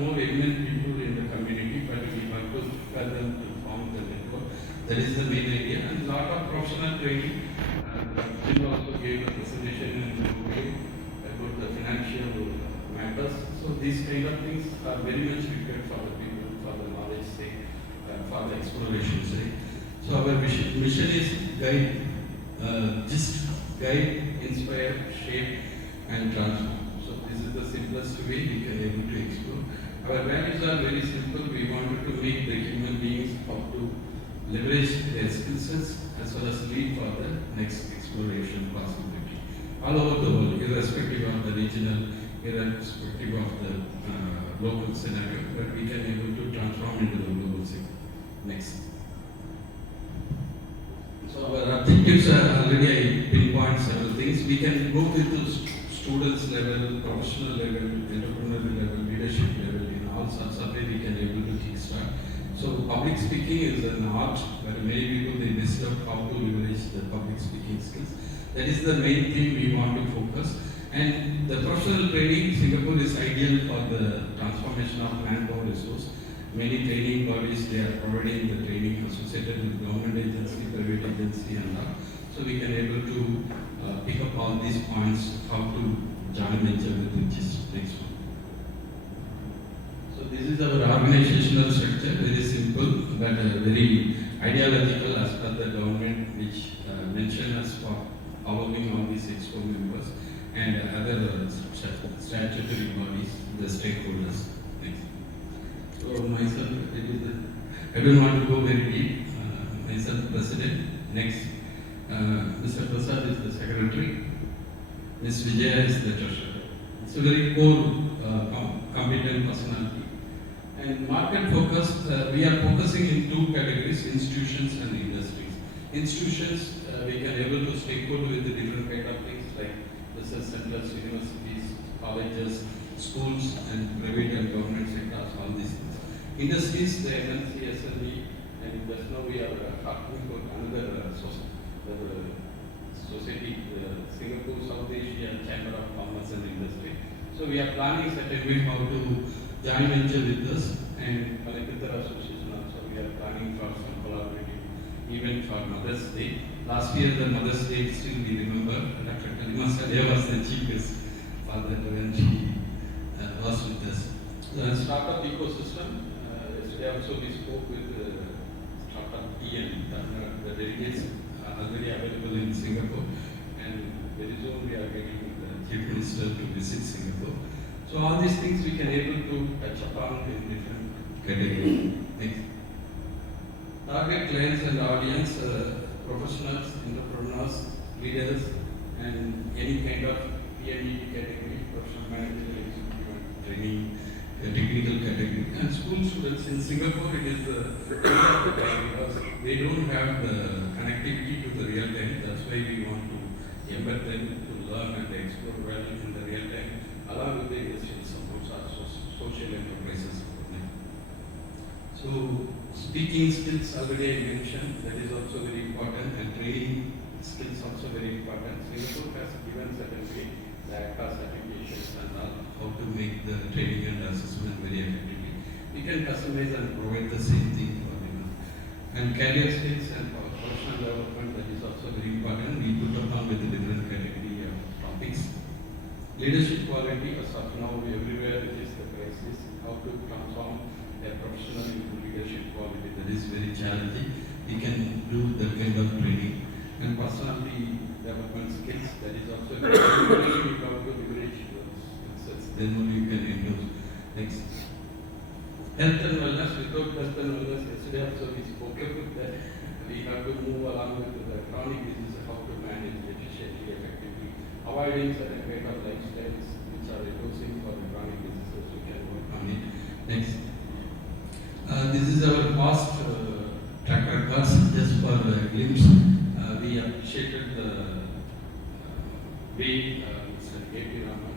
more eminent people in the community, but we have to help them to form the network. That is the main idea. And a lot of professional training. Jim also gave a presentation in Mumbai about the financial matters. So these kind of things are very much required for the people, for the knowledge sake, for the exploration sake. So our mission is guide, just guide, inspire, shape, and transform. So this is the simplest way we can able to explore. Our values are very simple. We wanted to make the human beings how to leverage their skill sets as well as lead for the next exploration possibility all over the world, irrespective of the regional, irrespective of the local scenario, but we can able to transform into the global sector. Next. So our objectives are already I pinpoint several things. We can go into students level, professional level, entrepreneurial level, leadership level, in all sorts of way we can able to kickstart. So public speaking is an art where many people they miss out how to leverage the public speaking skills. That is the main thing we want to focus. And the professional training, Singapore is ideal for the transformation of manpower resource. Many training bodies, they are providing the training associated with government agency, private agency and all. So we can able to pick up all these points, how to join venture with which is next one. So this is our organizational structure, very simple but very ideological as per the government which mentioned us for following all these exco members and other statutory bodies, the stakeholders. Next. So myself, I don't want to go very deep. Myself, President. Next, Mr. Prasad is the Secretary. Ms. Vijaya is the Treasurer. It's a very core, competent personality. And market focus, we are focusing in two categories: institutions and industries. Institutions, we can able to stakehold with the different kind of things like research centers, universities, colleges, schools, and private and government sectors, all these things. Industries, the MNC, SME, and just now we are talking about another society, Singapore South Asia Chamber of Commerce and Industry. So we are planning certain way how to join venture with us, and Kalakatara Association also we are planning for some collaborative event for Mother's Day. Last year the Mother's Day still we remember Dr. Kalima Sadia was the chief guest for that when she was with us. The startup ecosystem, yesterday also we spoke with startup EN, the delegates are already available in Singapore, and very soon we are getting the Chief Minister to visit Singapore. So all these things we can able to touch upon in different categories. Next. Target clients and audience, professionals, entrepreneurs, leaders, and any kind of PME category, professional management, training, technical category, and school students in Singapore. It is because they don't have the connectivity to the real time. That's why we want to embed them to learn and explore value in the real time, along with the industrial supports or social enterprises. So speaking skills already I mentioned, that is also very important, and training skills also very important. Singapore has given certain way the ACTA certifications and how to make the training and assessment very effectively. We can customize and provide the same thing for them. And career skills and professional development, that is also very important. We put upon with the different category of topics. Leadership quality, as of now, everywhere it is the crisis. How to transform a professional into leadership quality, that is very challenging. We can do that kind of training. And personality development skills, that is also very important. How to leverage those skills, then only you can endorse. Next. Health and wellness, without health and wellness, yesterday also we spoke about that. We have to move along with the chronic diseases, how to manage efficiently, effectively, avoiding certain kind of lifestyles which are reducing for the chronic diseases. We can work on it. Next. This is our past track records, just for a glimpse. We appreciated the way Mr. K.P. Raman,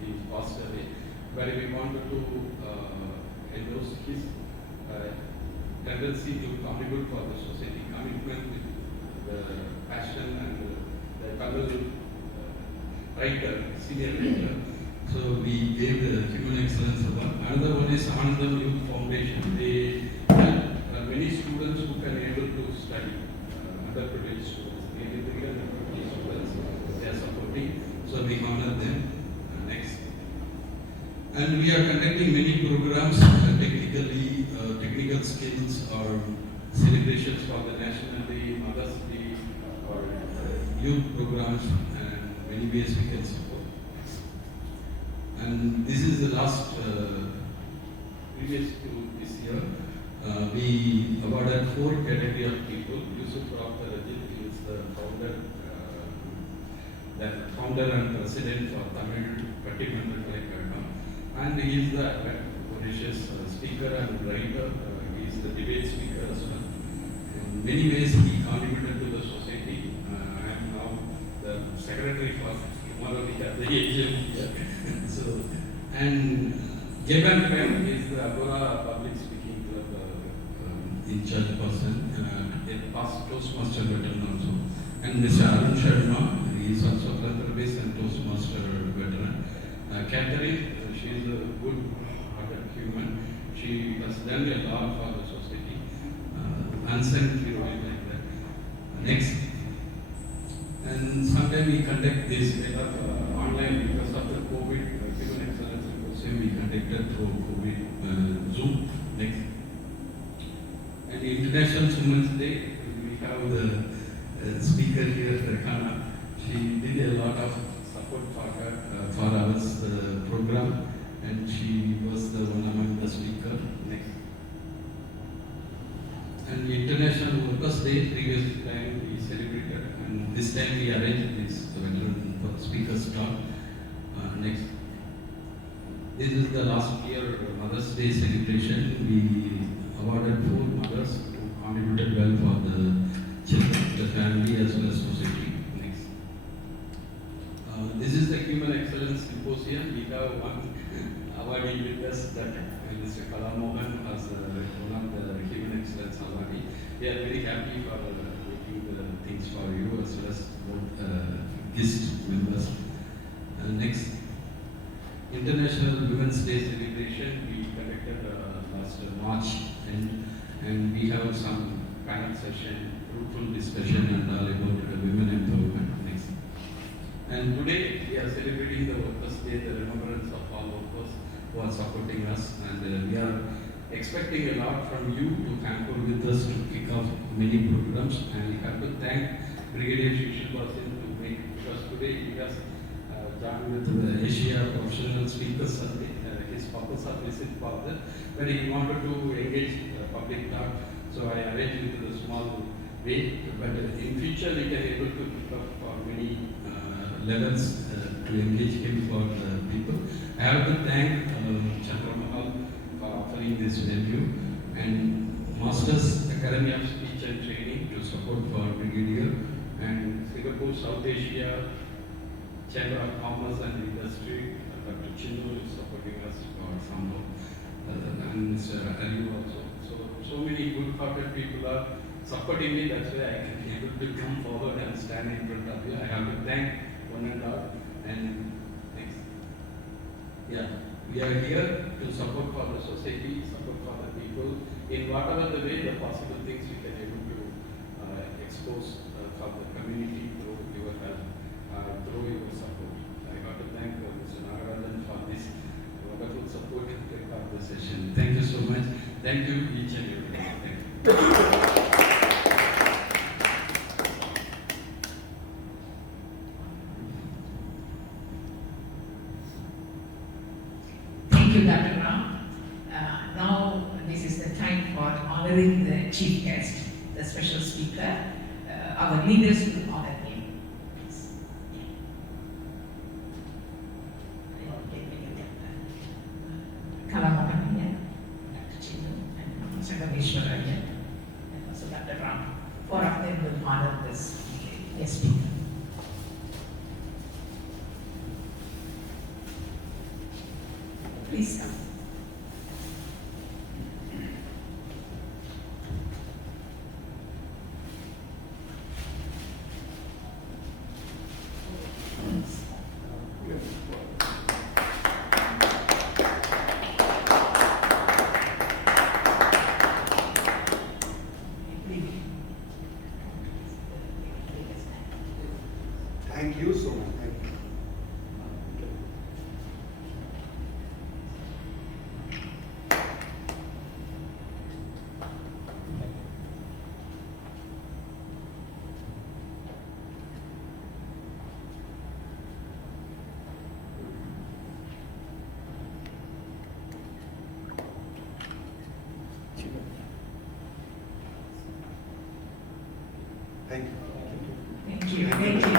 he passed away, where we wanted to endorse his tendency to contribute for the society, commitment with the passion and the writer, senior writer. So we gave the Human Excellence Award. Another one is Anandam Youth Foundation. They help many students who can able to study, underprivileged students, maybe 350 students they are supporting. So we honor them. Next. And we are conducting many programs, technical skills or celebrations for the National Day, Mother's Day, or youth programs, and many ways we can support. And this is the last, previous to this year, we awarded 4 category of people. Yusuf Dr. Rajit is the founder and president for Tamil Pattimangal Kalekattam, and he is the audacious speaker and writer. He is the debate speaker as well. In many ways, he contributed to the society. I am now the secretary for tomorrow we have the AGM here. So, and Geban Prem is the Agora Public Speaking Club in charge person, a past Toastmaster veteran also. And Mr. Arun Sharma, he is also Cluster Base and Toastmaster veteran. Catherine, she is a good-hearted human. She has done a lot for the society. Unsung heroine like that. Next. And sometimes we conduct this online because of the COVID, Human Excellence Symposium we conducted through COVID Zoom. Next. And International Women's Day, we have the speaker here, Rekana. She did a lot of support for her, for our program, and she was the one among the speaker. Next. And International Workers' Day, previous time we celebrated, and this time we arranged this veteran speaker's talk. Next. This is the last year Mother's Day celebration. We awarded 4 mothers who contributed well for the children, the family as well as society. Next. This is the Human Excellence Symposium. We have one awardee with us, that Mr. Kala Mohan as one of the Human Excellence awardee. We are very happy for making the things for you as well as both guest members. Next. International Women's Day celebration we conducted last March, and we have some panel session, fruitful discussion and all about women empowerment. Next. And today we are celebrating the Workers' Day, the remembrance of all workers who are supporting us, and we are expecting a lot from you to hamper with us to kick off many programs. And we have to thank Brigadier Shishil Basin to make, because today he has joined with the Asia Professional Speakers Survey. His purpose of visit was that, but he wanted to engage public talk, so I arranged it in a small way. But in future, we can able to pick up for many levels to engage him for the people. I have to thank Chandra Mahal for offering this venue, and Masters Academy of Speech and Training to support for Brigadier, and Singapore South Asia Chamber of Commerce and Industry, Dr. Chindu is supporting us for some, and Mr. Ali also. So many good-hearted people are supporting me. That's why I can be able to come forward and stand in front of you. I have to thank one and all. And next, yeah, we are here to support for the society, support for the people in whatever the way, the possible things we can able to expose for the community through your help. Through your support. I got to thank Mr. Nagarajan for this wonderful support of the session. Thank you so much. Thank you each and every one. Thank you. Thank you, Dr. Ram. Now this is the time for honoring the chief guest, the special speaker. Our leaders will honor him. Kalamohan here, Dr. Chindu, and Sangameshwar here, and also Dr. Ram. 4 of them will honor this guest speaker. Please come. Thank you. Thank you. Thank you.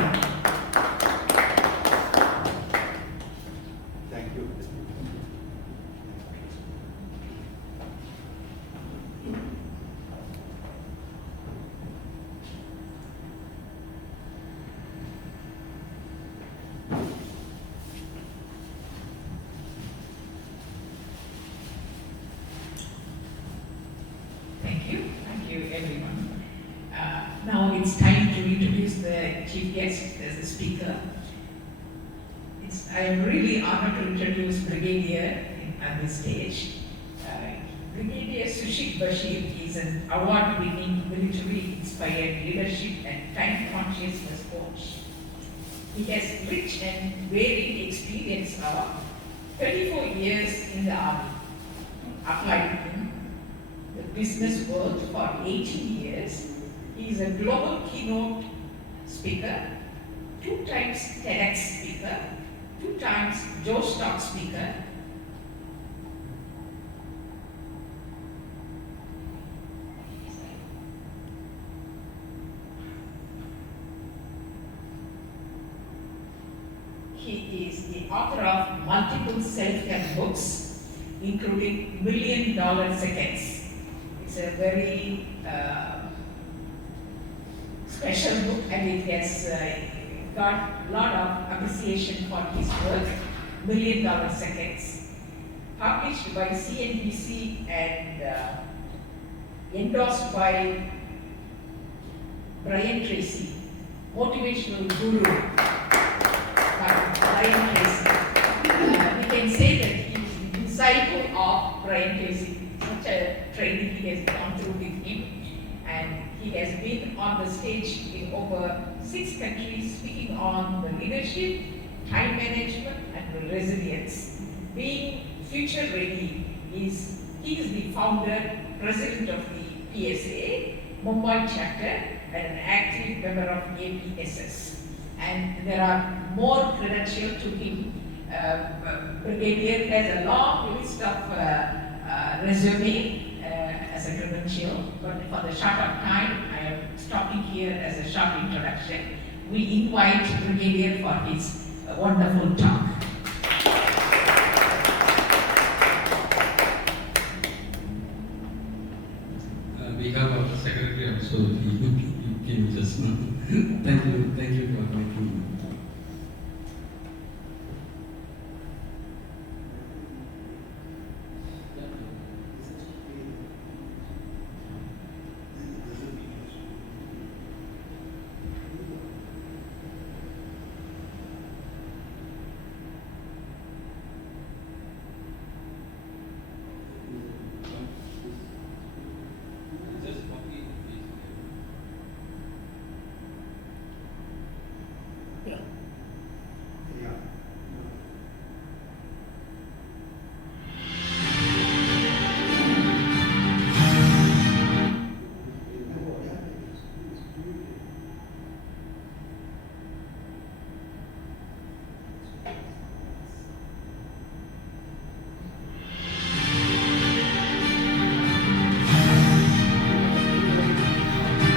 Thank you. Thank you everyone. Now it's time to introduce the chief guest as the speaker. I am really honored to introduce Brigadier on this stage. Brigadier Sushik Bashir is an award-winning military-inspired leadership and time consciousness coach. He has rich and varied experience of 34 years in the army, applied in the business world for 18 years. He is a global keynote speaker, 2 times TEDx speaker, 2 times Joe Stock speaker. He is the author of multiple self-help books, including $1 Million Seconds. It's a very special book, and it has got a lot of appreciation for his work. $1 Million Seconds, published by CNBC and endorsed by Brian Tracy, motivational guru by Brian Tracy. We can say that he is the disciple of Brian Tracy. Such a training he has gone through with him, and he has been on the stage in over 6 countries speaking on the leadership, time management, and resilience. Being future ready, he is the founder, president of the PSA, Mumbai chapter, and an active member of APSS. And there are more credentials to him. Brigadier has a long list of resume as a credential, but for the short of time, I am stopping here as a short introduction. We invite Brigadier for his wonderful talk. We have our secretary also, he came just now. Thank you for inviting me.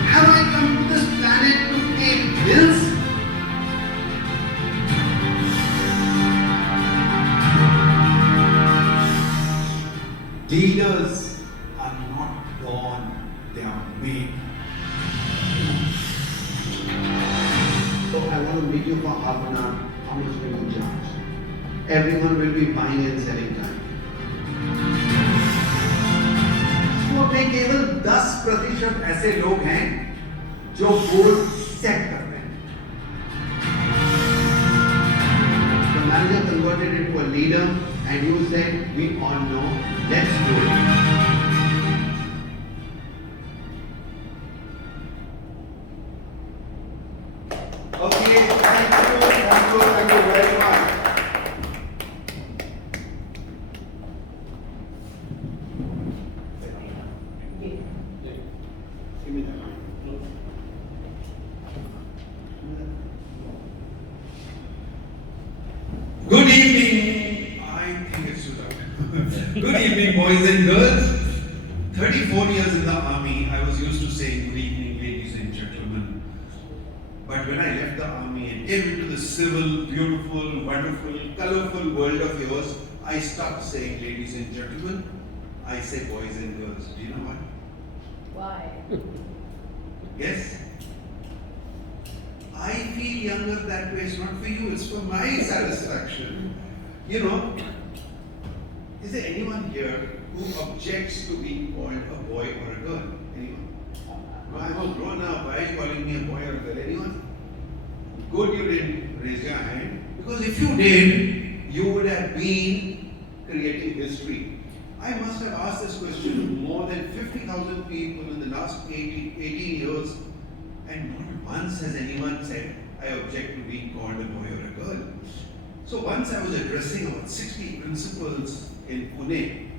Have I come to this planet to pay bills? Leaders are not born, they are made. So I want to meet you for half an hour. How much will you charge? Everyone will be buying and selling time. तो में केवल 10% ऐसे लोग हैं जो goal set कर रहे हैं. The manager converted into a leader, and you said, "We all know, let's do it." Okay, thank you very much. Give me that. Good evening. I think it's too loud. Good evening, boys and girls. 34 years in the army, I was used to saying good evening, ladies and gentlemen. But when I left the army and came into the civil, beautiful, wonderful, colorful world of yours, I stopped saying ladies and gentlemen. I say boys and girls. Do you know why? Why? Yes? I feel younger that way. It's not for you, it's for my satisfaction. You know, is there anyone here who objects to being called a boy or a girl? Anyone? No, I'm all grown up. Why are you calling me a boy or a girl? Anyone? Good, you didn't raise your hand. Because if you did, you would have been creating history. I must have asked this question to more than 50,000 people in the last 18 years, and not once has anyone said, I object to being called a boy or a girl. So once I was addressing about 60 principals in Pune,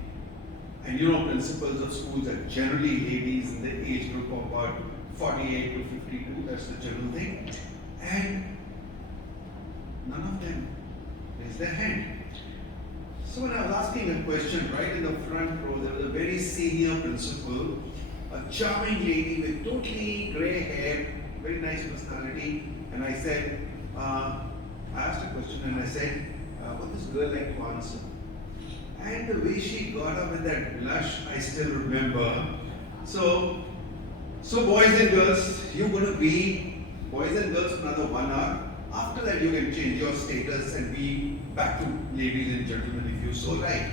and you know, principals of schools are generally ladies in the age group of about 48 to 52, that's the general thing. And none of them raised their hand. So when I was asking a question, right in the front row, there was a very senior principal, a charming lady with totally grey hair, very nice personality, and I said, I asked a question and I said, what does girl like to answer? And the way she got up with that blush, I still remember. So boys and girls, you're going to be boys and girls for another 1 hour. After that, you can change your status and be back to ladies and gentlemen if you so like.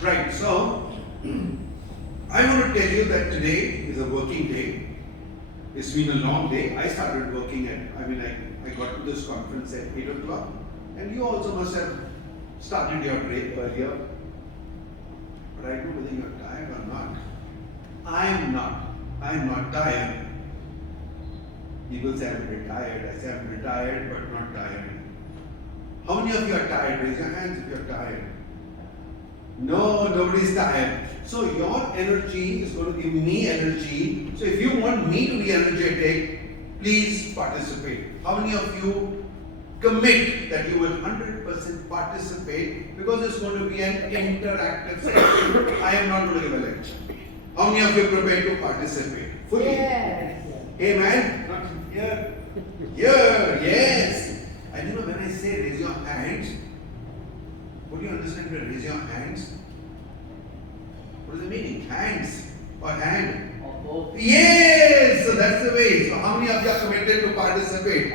Right, so I want to tell you that today is a working day. It's been a long day. I started working I got to this conference at 8 o'clock, and you also must have started your break earlier. But I don't know whether you're tired or not. I'm not tired. People say I'm retired. I say I'm retired but not tired. How many of you are tired? Raise your hands if you're tired. No, nobody's tired. So your energy is going to give me energy. So if you want me to be energetic, please participate. How many of you commit that you will 100% participate, because it's going to be an interactive session? I am not going to give a lecture. How many of you are prepared to participate? Fully? Yes. Hey man, not here. Here, yes. And you know, when I say raise your hands, what do you understand by raise your hands? What is the meaning? Hands or hand? Yes! So that's the way. So how many of you are committed to participate?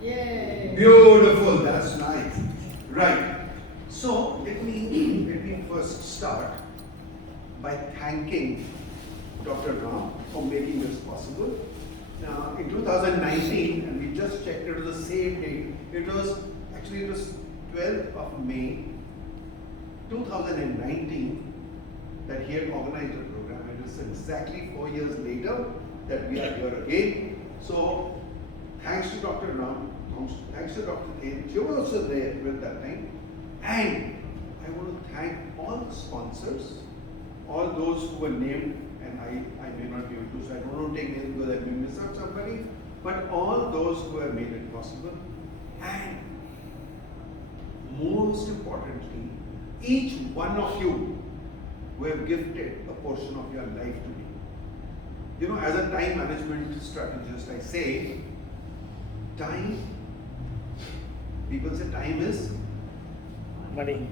Yay. Beautiful, that's nice. Right. So let me first start by thanking Dr. Ram for making this possible. Now, in 2019, and we just checked it was the same date, it was 12th of May 2019 that he had organized a program. It is exactly 4 years later that we are here again. So, thanks to Dr. Ram, thanks to Dr. Ken, you were also there with that time. And I want to thank all the sponsors, all those who were named, and I may not be able to, so I don't want to take names because I may miss out somebody, but all those who have made it possible. And most importantly, each one of you who have gifted a portion of your life to me. You know, as a time management strategist, I say, time, people say time is money.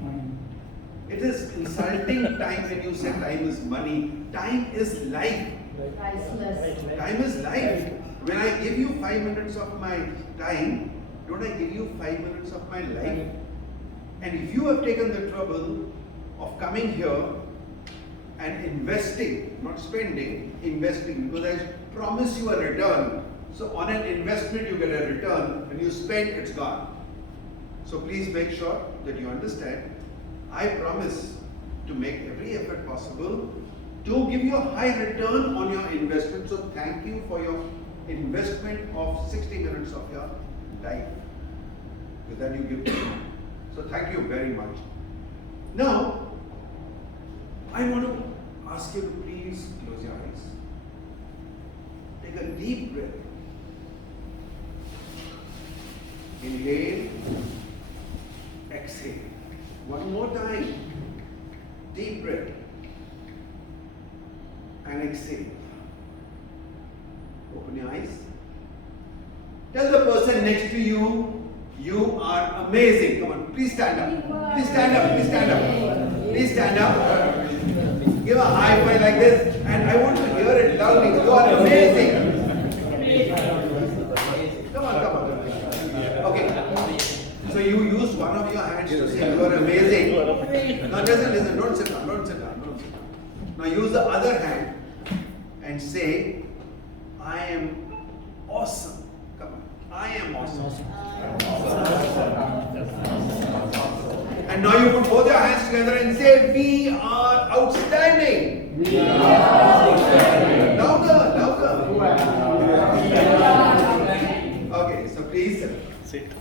It is insulting time when you say time is money. Time is life. Priceless. Time is life. When I give you 5 minutes of my time, don't I give you 5 minutes of my life? And if you have taken the trouble of coming here and investing, not spending, investing, because I promise you a return. So on an investment you get a return. When you spend, it's gone. So please make sure that you understand. I promise to make every effort possible to give you a high return on your investment. So thank you for your investment of 60 minutes of your life that you give to me. So thank you very much. Now, I want to ask you to please close your eyes. Take a deep breath. Inhale, exhale. One more time. Deep breath. And exhale. Open your eyes. Tell the person next to you, you are amazing. Come on, please stand up. Please stand up. Please stand up. Please stand up. Give a high five like this, and I want to hear it loudly. You are amazing. Come on, come on. Okay. So you use one of your hands to say you are amazing. Now listen, don't sit down, don't sit down, don't sit down. Now use the other hand and say, I am awesome. Come on. I am awesome. And now you put both your hands together and say, we are outstanding. Louder, louder. Okay, so please Sit.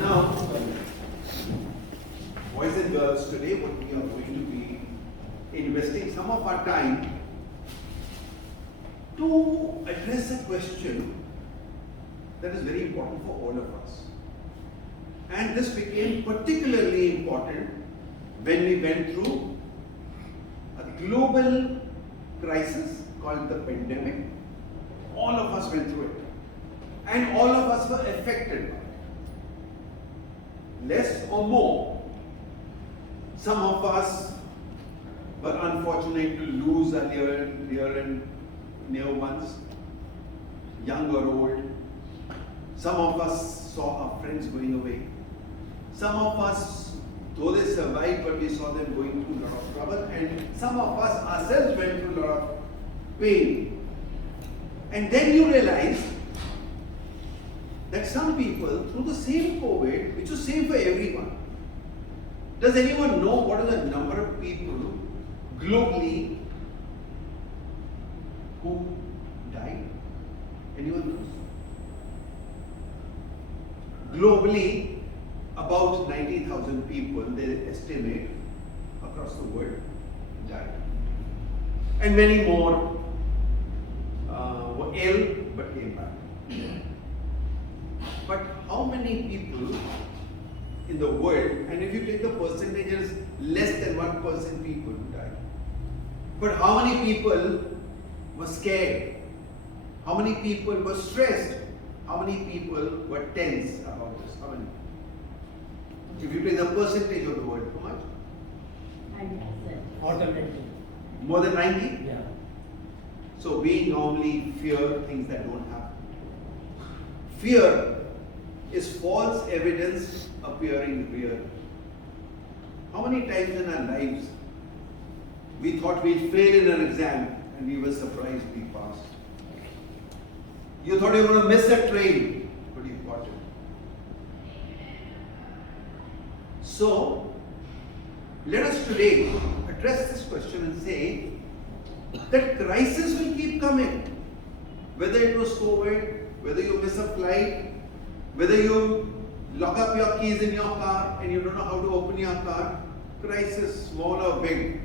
now, boys and girls, today what we are going to be investing some of our time to address a question that is very important for all of us. And this became particularly important when we went through a global crisis called the pandemic. All of us went through it. And all of us were affected by it. Less or more. Some of us were unfortunate to lose our dear and near ones, young or old. Some of us saw our friends going away. Some of us, though they survived, but we saw them going through a lot of trouble. And some of us ourselves went through a lot of pain. And then you realize that some people, through the same COVID, which was same for everyone. Does anyone know what is the number of people globally who died? Anyone knows? Globally, about 90,000 people, they estimate, across the world, died. And many more were ill but came back. But how many people in the world, and if you take the percentages, less than 1% people died. But how many people were scared? How many people were stressed? How many people were tense about this? How many? If you take the percentage of the world, how much? 90%. Automatically. More than 90? Yeah. So we normally fear things that don't happen. Fear is false evidence appearing real. How many times in our lives we thought we'd fail in an exam and we were surprised we passed? You thought you were going to miss a train, but you got it. So, let us today address this question and say that crisis will keep coming. Whether it was COVID, whether you miss a flight, whether you lock up your keys in your car and you don't know how to open your car, crisis, small or big,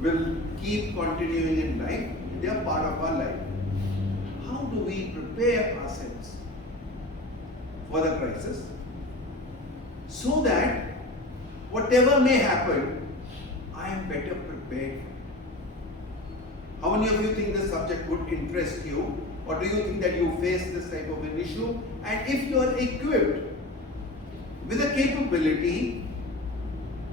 will keep continuing in life. They are part of our life. How do we prepare ourselves for the crisis so that whatever may happen, I am better prepared? How many of you think this subject would interest you? Or do you think that you face this type of an issue? And if you are equipped with the capability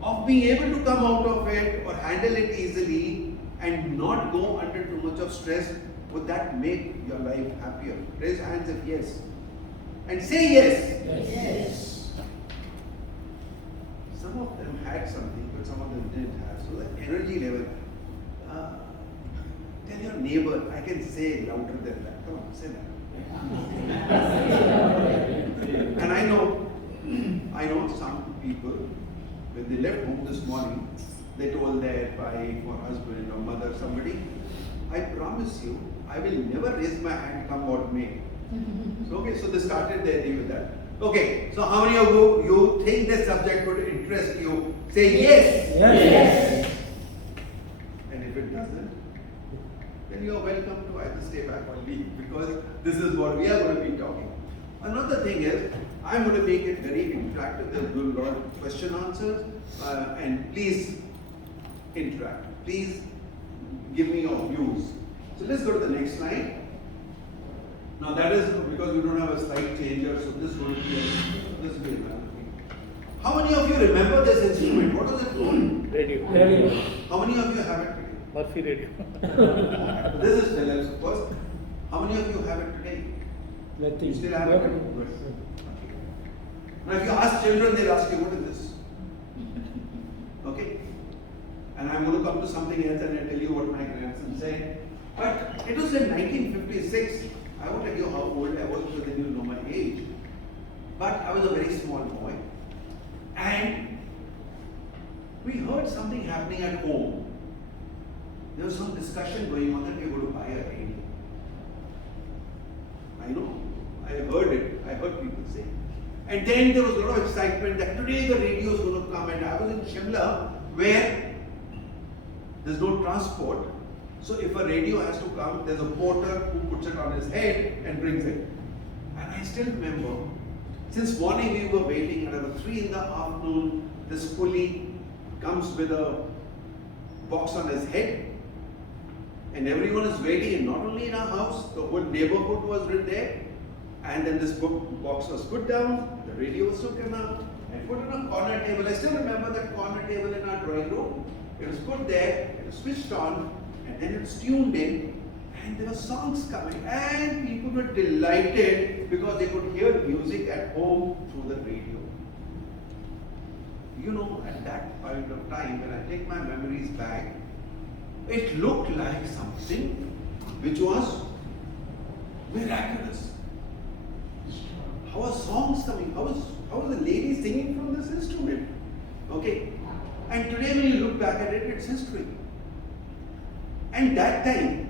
of being able to come out of it or handle it easily and not go under too much of stress, would that make your life happier? Raise your hands if yes. And say yes. Yes. Some of them had something, but some of them didn't have. So the energy level. Tell your neighbor, I can say louder than that. Come on, say that. And I know some people, when they left home this morning, they told their wife or husband or mother, somebody, I promise you, I will never raise my hand come what may. So, okay, so they started their day with that. Okay, so how many of you think this subject would interest you? Say yes. Yes. And if it doesn't, then you are welcome to either stay back or leave, because this is what we are going to be talking. Another thing is, I'm going to make it very interactive. There will be a lot of question answers, and please interact. Please give me your views. So let's go to the next slide. Now that is because we don't have a slide changer, so this will be this will be another thing. How many of you remember this instrument? What was it called? Radio. How many of you have it today? Murphy radio. This is Philips, of course. How many of you have it today? Nothing. You still have it? Now if you ask children, they'll ask you, what is this? Okay? And I'm going to come to something else and I'll tell you what my grandson said. But it was in 1956. I won't tell you how old I was because then you'll know my age. But I was a very small boy. And we heard something happening at home. There was some discussion going on that we were going to buy a radio. I know. I heard it. I heard people say. And then there was a lot of excitement that today the radio is going to come. And I was in Shimla where there's no transport. So if a radio has to come, there's a porter who puts it on his head and brings it. And I still remember, since morning we were waiting, and at 3 in the afternoon, this coolie comes with a box on his head. And everyone is waiting, and not only in our house, the whole neighborhood was there. And then this box was put down, the radio was taken out, and put on a corner table. I still remember that corner table in our drawing room. It was put there, it was switched on, and then it's tuned in, and there were songs coming, and people were delighted because they could hear music at home through the radio. You know, at that point of time, when I take my memories back, it looked like something which was miraculous. How are songs coming? How is the lady singing from this instrument? Okay. And today when you look back at it, it's history. And that time,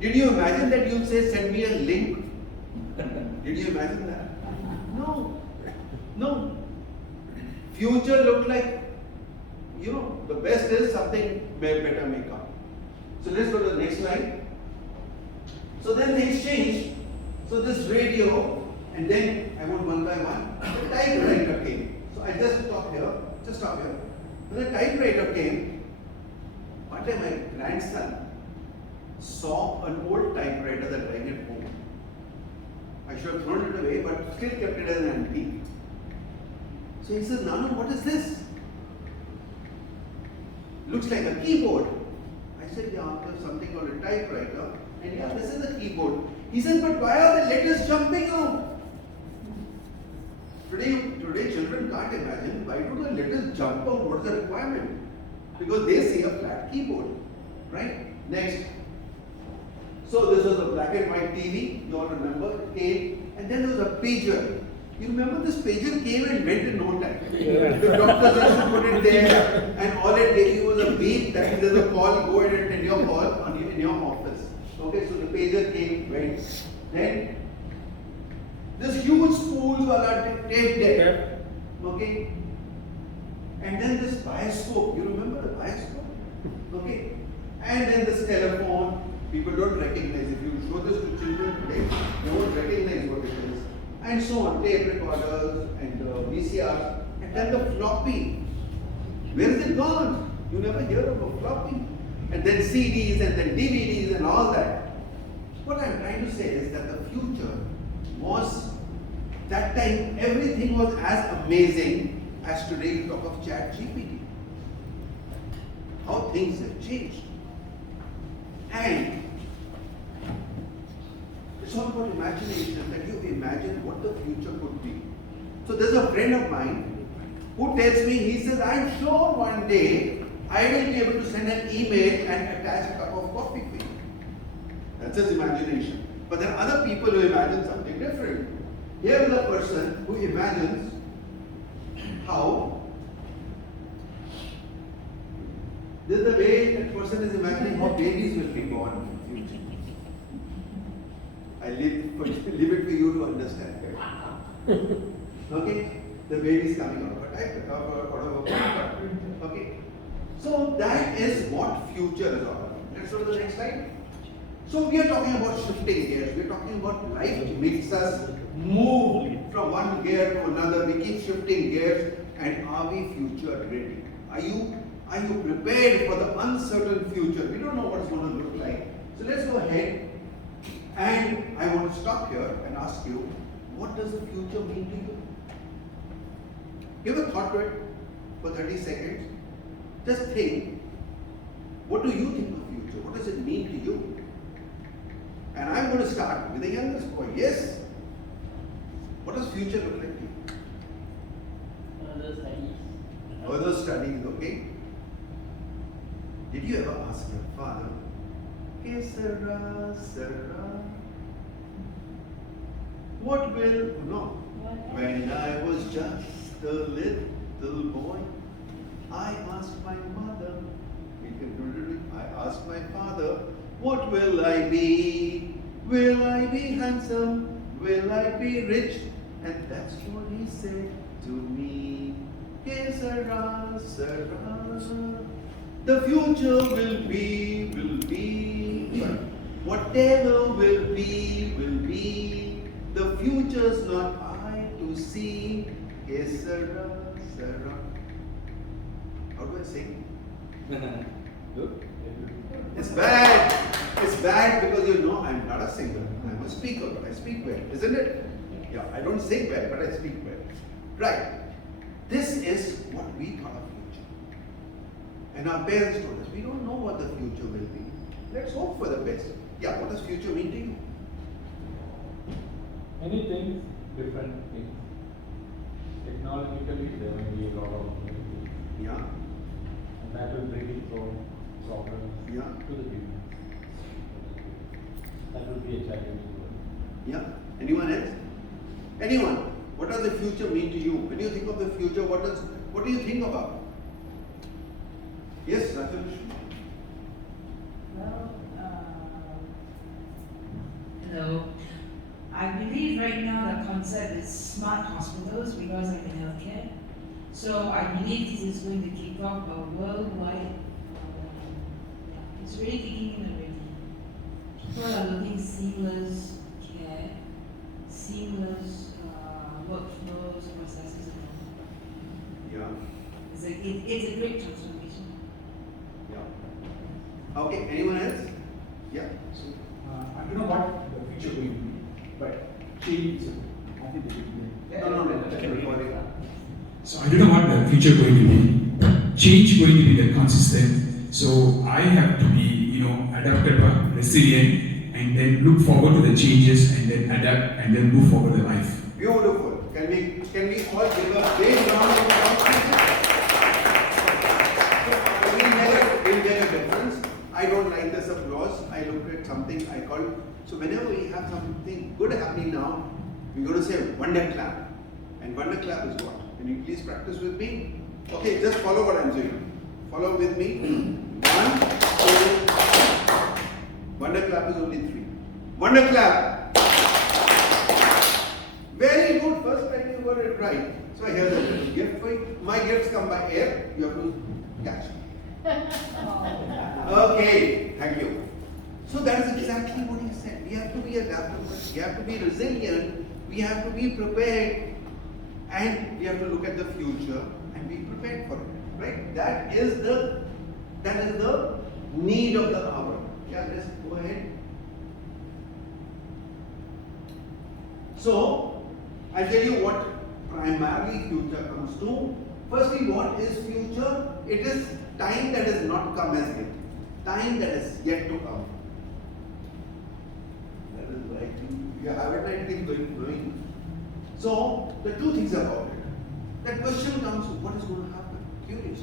did you imagine that you'll say, send me a link? Did you imagine that? No. No. Future looked like, you know, the best is something better may come. So let's go to the next slide. So then things changed. So this radio, and then I went one by one, the typewriter came. So I just stop here. When the typewriter came, one day my grandson saw an old typewriter that lying at home. I should have thrown it away, but still kept it as an antique. So he says, Nanu, what is this? Looks like a keyboard. I said, yeah, there's something called a typewriter. And yeah, this is a keyboard. He said, but why are the letters jumping out? Today children can't imagine why do the letters jump out? What is the requirement? Because they see a flat keyboard. Right? Next. So this was a black and white TV, you all remember, it came, and then there was a pager. You remember this pager came and went in no time. Yeah. The doctors used to put it there, and all it gave you was a beep that there's a call, go ahead and attend your call in your office. Okay, so the pager came, went. Then this huge spools were tape deck. Okay. And then this bioscope, you remember the bioscope? Okay. And then this telephone. People don't recognize. If you show this to children today, they won't recognize what it is. And so on, tape recorders and VCRs. And then the floppy. Where is it gone? You never hear of a floppy. And then CDs and then DVDs and all that. What I'm trying to say is that the future was, that time everything was as amazing as today you talk of ChatGPT. How things have changed. And it's all about imagination, that you imagine what the future could be. So there's a friend of mine who tells me, he says, I'm sure one day I will be able to send an email and attach a cup of coffee for you. That's his imagination. But there are other people who imagine something different. Here is a person who imagines how, this is the way that person is imagining how babies will be born in the future. I leave it to you to understand. Okay? The baby is coming out of a diaper, out of a diaper. Okay? So that is what future is all about. Let's go to the next slide. So we are talking about shifting gears. We are talking about life makes us move from one gear to another. We keep shifting gears. And are we future ready? Are you prepared for the uncertain future? We don't know what it's going to look like. So let's go ahead And I want to stop here and ask you, what does the future mean to you? Give a thought to it for 30 seconds. Just think, what do you think of future? What does it mean to you? And I'm going to start with the youngest boy. Yes? What does future look like to you? Further studies, okay? Did you ever ask your father, "Hey, Sarah, what will..." No. When I was just a little boy, I asked my mother, I asked my father, "What will I be? Will I be handsome? Will I be rich?" And that's what he said to me. "Hey, Sarah, the future will be, whatever will be. The future's not I to see. Hey, Sarah. How do I sing? It's bad because you know I'm not a singer. I'm a speaker, but I speak well, isn't it? Yeah, I don't sing well, but I speak well. Right. This is what we thought of future. And our parents told us, we don't know what the future will be. Let's hope for the best. Yeah, what does future mean to you? Many things, different things. Technologically, there will be a lot of opportunities. Yeah, And that will bring its own problems Yeah. to the humans. That will be a challenging world. yeah. Anyone else? Anyone? What does the future mean to you? When you think of the future, what do you think about? Yes, Rajat? Well, hello. I believe right now the concept is smart hospitals because I'm in healthcare. So I believe this is going to kick off a worldwide. It's really kicking in already. People are looking seamless care, seamless workflows, processes, and all. Yeah. It's a great transformation. Yeah. Okay, anyone else? Yeah. So, I don't know what the future will be, but change is I think No. So I don't know what the future going to be, but change going to be the consistent. So I have to be, adaptable, resilient, and then look forward to the changes, and then adapt, and then move forward in life. Beautiful. Can we all give a big round of applause? We'll make a difference. I don't like this applause. I look at something I call. So whenever we have something good happening now, we're going to say wonder clap. And wonder clap is what? Can you please practice with me? Okay, just follow what I'm doing. Follow with me. 1, 2. Wonder clap is only 3. Wonder clap. Very good. First time you got it right. So here's a little gift for you. My gifts come by air. You have to catch. Okay. Thank you. So that is exactly what he said. We have to be adaptable. We have to be resilient. We have to be prepared. And we have to look at the future and be prepared for it. Right? That is the need of the hour. Yeah, just go ahead. So, I'll tell you what primarily future comes to. Firstly, what is future? It is time that has not come as yet. Time that is yet to come. That is right. You have it, I think, going. So, the two things about it. That question comes, what is going to happen? Curious.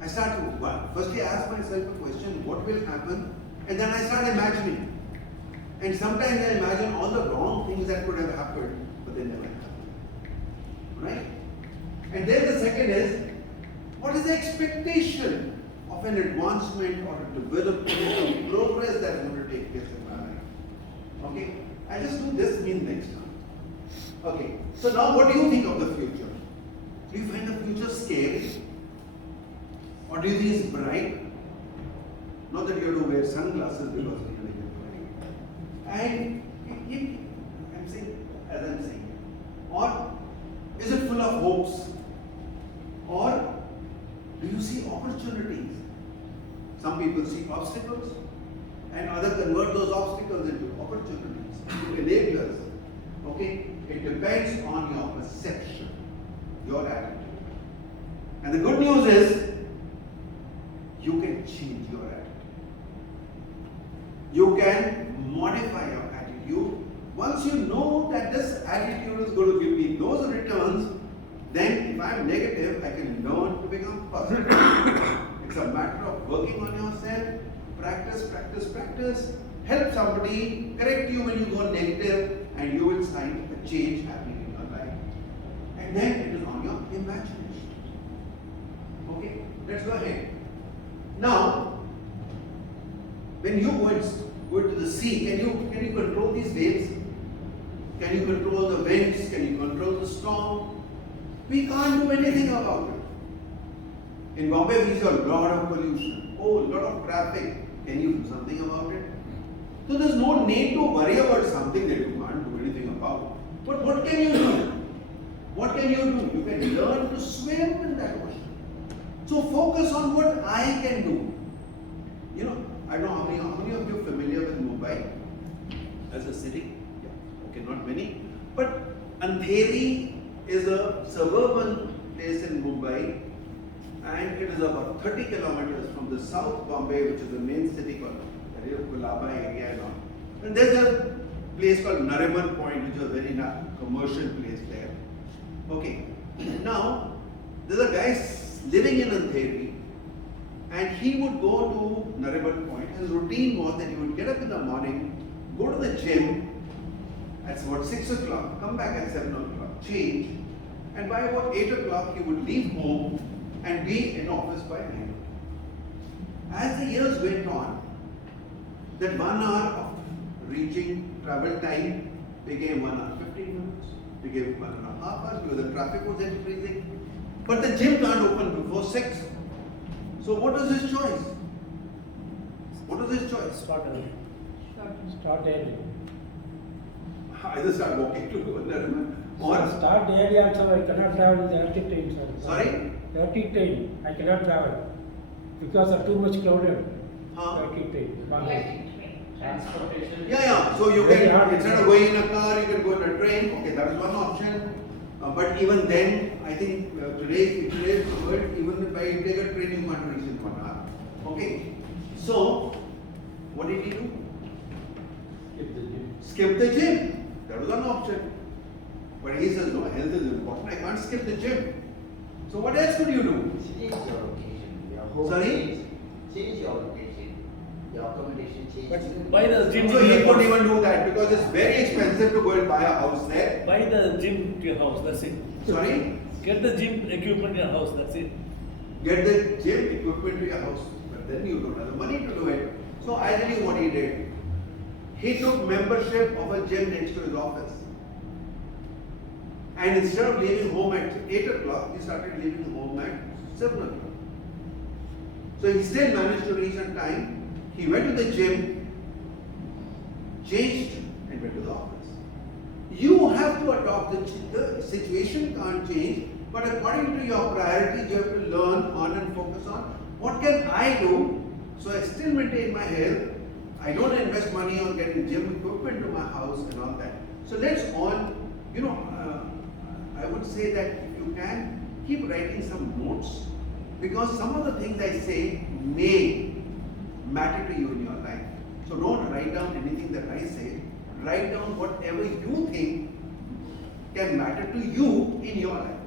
I start to, firstly I ask myself a question, what will happen? And then I start imagining. And sometimes I imagine all the wrong things that could have happened, but they never happened. Right? And then the second is, what is the expectation of an advancement or a development or progress that is going to take place in my life? Okay? I just do this mean next time. Okay. So now what do you think of the future? Do you find the future scary? Or do you think it's bright? Not that you have to wear sunglasses because you're going to get bright. And I'm saying, or is it full of hopes? Or do you see opportunities? Some people see obstacles, and other convert those obstacles into opportunities, into enablers. Okay? It depends on your perception, your attitude. And the good news is, you can change your attitude. You can modify your attitude. Once you know that this attitude is going to give me those returns, then if I'm negative, I can learn to become positive. It's a matter of working on yourself, practice. Help somebody, correct you when you go negative, and you will find a change happening in your life. And then it is on your imagination. Okay, let's go ahead. Now, when you go into the sea, can you control these waves? Can you control the winds? Can you control the storm? We can't do anything about it. In Bombay, we saw a lot of pollution. Oh, a lot of traffic. Can you do something about it? So there's no need to worry about something that you can't do anything about. But what can you do? What can you do? You can learn to swim in that ocean. So focus on what I can do. You know, I don't know how many of you are familiar with Mumbai as a city? Yeah. Okay, not many. But Andheri is a suburban place in Mumbai, and it is about 30 kilometers from the South Bombay, which is the main city called Colaba area and all. And there's a place called Nariman Point, which is a very commercial place there. Okay. Now, there's a guy living in Andheri, and he would go to Nariman Point. His routine was that he would get up in the morning, go to the gym at about 6 o'clock, come back at 7 o'clock, change, and by about 8 o'clock he would leave home and be in office by 9. As the years went on, that 1 hour of reaching travel time became 1 hour 15 minutes, became 1.5 hours because the traffic was increasing. But the gym can't open before 6. So what is his choice? What is his choice? Start early. Start early. Either start walking to Nariman or Start early also, I cannot travel in the early train, sir. sorry? Early train, I cannot travel because of too much crowded. Huh? Early train. Electric train. Transportation. Yeah. So you Very can, hard. instead of going in a car, you can go in a train. Okay, that is one option. But even then, I think today's world, even if I take a train, you can't reach in 1 hour. Okay. So, what did he do? Skip the gym. Skip the gym. That was one option. But he says, no, health is important. I can't skip the gym. So what else could you do? Change your location. Your home Sorry? change your location. Your accommodation change. But by the gym So to he your couldn't house. even do that because it's very expensive to go and buy a house there. Buy the gym to your house, that's it. Sorry? Get the gym equipment in your house, that's it. Get the gym equipment to your house. But then you don't have the money to do it. So I tell you what he did. He took membership of a gym next to his office. And instead of leaving home at 8 o'clock, he started leaving home at 7 o'clock. So he still managed to reach on time. He went to the gym, changed, and went to the office. You have to adopt the situation can't change, but according to your priorities, you have to learn on and focus on what can I do so I still maintain my health. I don't invest money on getting gym equipment to my house and all that. So let's all, I would say that if you can, keep writing some notes because some of the things I say may matter to you in your life. So don't write down anything that I say. Write down whatever you think can matter to you in your life.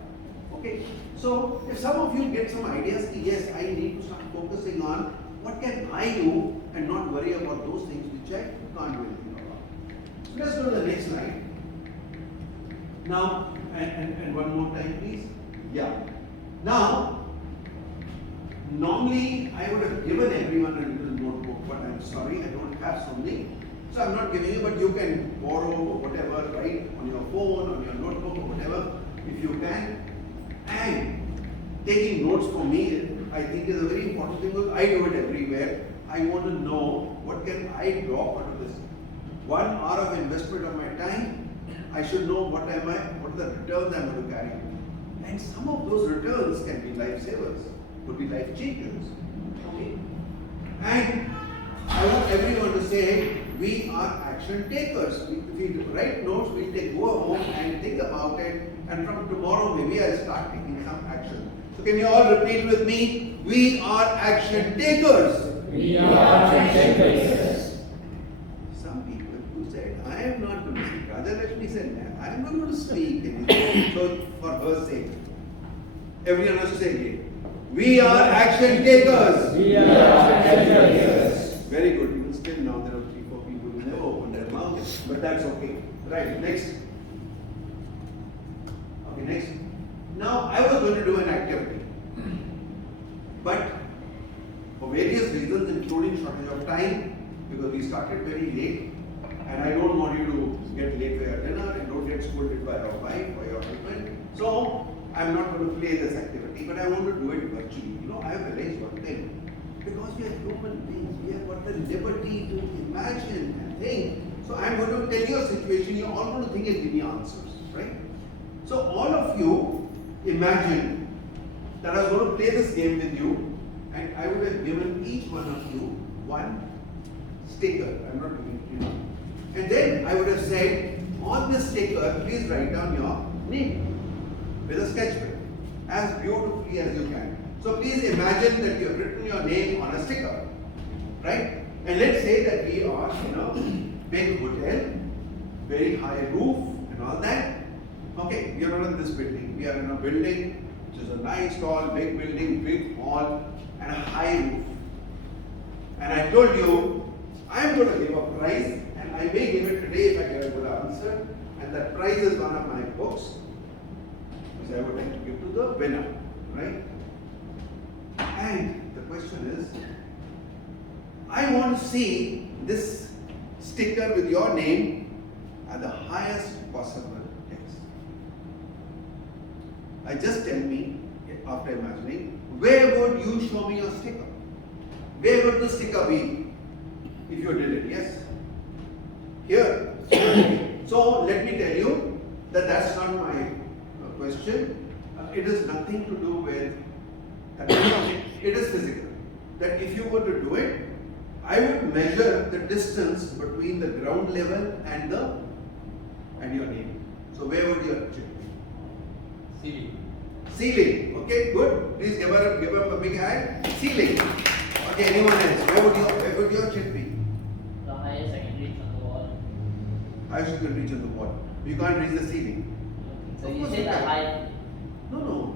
Okay? So if some of you get some ideas, yes, I need to start focusing on what can I do and not worry about those things which I can't do anything about. So let's go to the next slide. Now, and one more time please. Yeah. Now, normally I would have given everyone a little notebook, but I'm sorry I don't have so many. So I'm not giving you, but you can borrow or whatever, write on your phone, on your notebook or whatever, if you can. And taking notes for me, I think is a very important thing because I do it everywhere. I want to know what can I drop out of this. 1 hour of investment of my time, I should know what are the returns I'm going to carry. And some of those returns can be lifesavers, could be life changers. Okay? And I want everyone to say we are action takers. If we write notes, we go home and think about it, and from tomorrow maybe I'll start taking some action. So can you all repeat with me? We are action takers. We are action takers. Some people who said, I am not going to speak. Rajalakshmi said, I am not going to speak anything. So for her sake, everyone has to say it. We are action takers. We are action takers. Very good. Even still now there are 3-4 people who never opened their mouth, but that's okay. Right, next. Okay, next. Now I was going to do an activity, but for various reasons, including shortage of time, because we started very late, and I don't want you to get late for your dinner and don't get scolded by your wife or your husband. So I'm not going to play this activity, but I want to do it virtually. You know, I have realized one thing. Because we are human beings, we have got the liberty to imagine and think. So I'm going to tell you a situation, you're all going to think and give me answers, right? So all of you imagine that I was going to play this game with you, and I would have given each one of you one sticker. I'm not giving it to you. And then I would have said, on this sticker, please write down your name with a sketch pen, as beautifully as you can. So please imagine that you have written your name on a sticker, right? And let's say that we are in a big hotel, very high roof and all that. Okay, we are not in this building. We are in a building which is a nice, tall, big building, big hall, and a high roof. And I told you, I am going to give a prize, and I may give it today if I get a good answer. And that prize is one of my books, which I would like to give to the winner, right? And the question is, I want to see this sticker with your name at the highest possible text. Just tell me, after imagining, where would you show me your sticker? Where would the sticker be if you did it? Yes? Here. So let me tell you that that's not my question. It has nothing to do with it is physical. That if you were to do it, I would measure the distance between the ground level and your name. So where would your chip be? Ceiling. Ceiling. Okay, good. Please give up a big hand. Ceiling. Okay, anyone else? Where would your chip be? The highest I can reach on the wall. Highest you can reach on the wall. You can't reach the ceiling. So Of you course say you the can. height. No.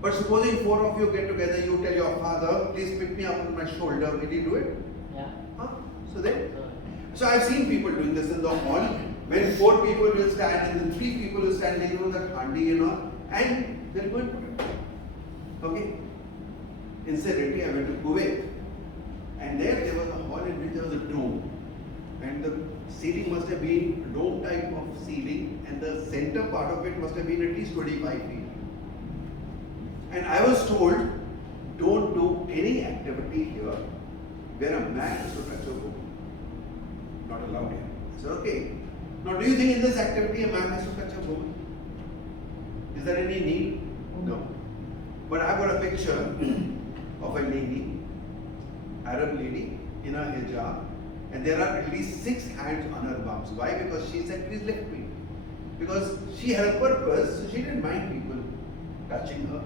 But supposing 4 of you get together, you tell your father, please pick me up on my shoulder. Will he do it? Yeah. Huh? So then, So, so I've seen people doing this in the hall. When 4 people will stand and then 3 people will stand, that handi, and they're going to put it. Okay. Incidentally, I went to Kuwait, and there was a hall in which there was a dome, and the ceiling must have been a dome type of ceiling, and the center part of it must have been at least 25 feet. And I was told, don't do any activity here where a man has to touch a woman. Not allowed here. I said, okay. Now, do you think in this activity a man has to touch a woman? Is there any need? No. But I got a picture of a lady, Arab lady, in a hijab, and there are at least 6 hands on her bums. Why? Because she said, please lift me. Because she had a purpose, so she didn't mind people touching her.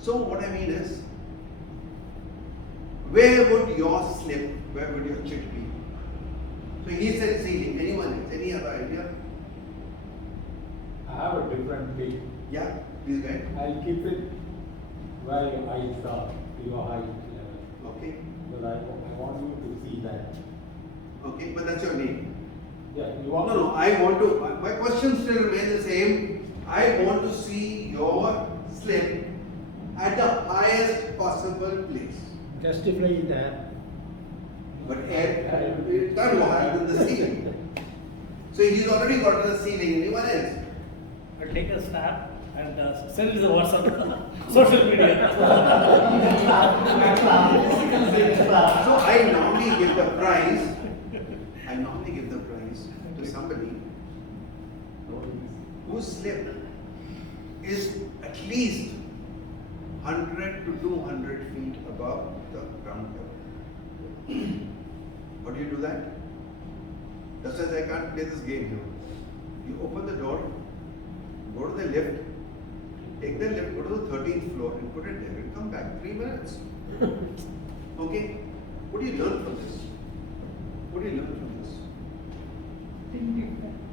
So what I mean is, where would your slip, where would your chip be? So he said ceiling. Anyone else? Any other idea? I have a different way. Yeah, please go ahead. I'll keep it where your eyes are, your height level. Okay. But I want you to see that. Okay, but that's your name. Yeah, you want No, I want to, my question still remains the same. I want to see your slip at the highest possible place. justify that. But it can't go higher than the ceiling. So he's already got to the ceiling. Anyone else? I'll take a snap and send the WhatsApp social media. So I normally give the prize. To somebody whose slip is at least 100 to 200 feet above the ground level. How do you do that? Just as I can't play this game here. You open the door, go to the lift, take the lift, go to the 13th floor and put it there and come back. 3 minutes. Okay? What do you learn from this? What do you learn from this?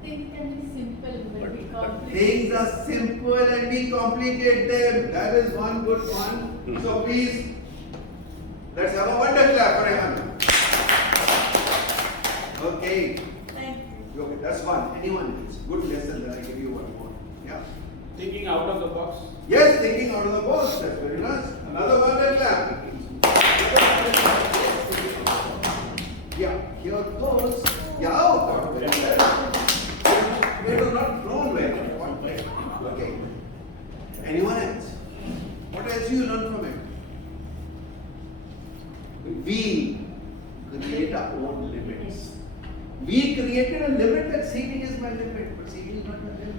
Things can be simple, but we complicate. Things are simple and we complicate them. That is one good one. So please, let's have a wonder clap for Rehan. Okay. Thank you. Okay, that's one. Anyone else? Good lesson. Then I give you one more. Yeah. Thinking out of the box. Yes, thinking out of the box. That's very nice. Another wonder clap. Yeah, here goes. Yeah, oh, very well. It was not thrown well. Okay. Anyone else? What else you learn from it? We create our own limits. We created a limit that seating is my limit, but seating is not my limit.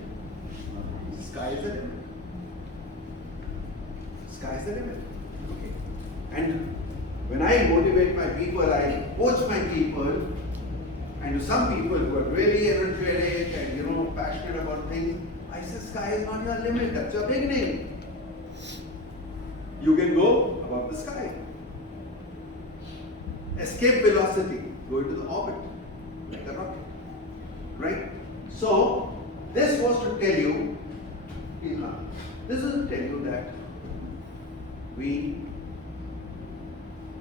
Sky is the limit. Sky is the limit. Okay. And when I motivate my people, I coach my people, and to some people who are really energetic and passionate about things, I say sky is not your limit, that's your beginning. You can go above the sky. Escape velocity, go into the orbit, like a rocket. Right? So, this was to tell you, this is to tell you that we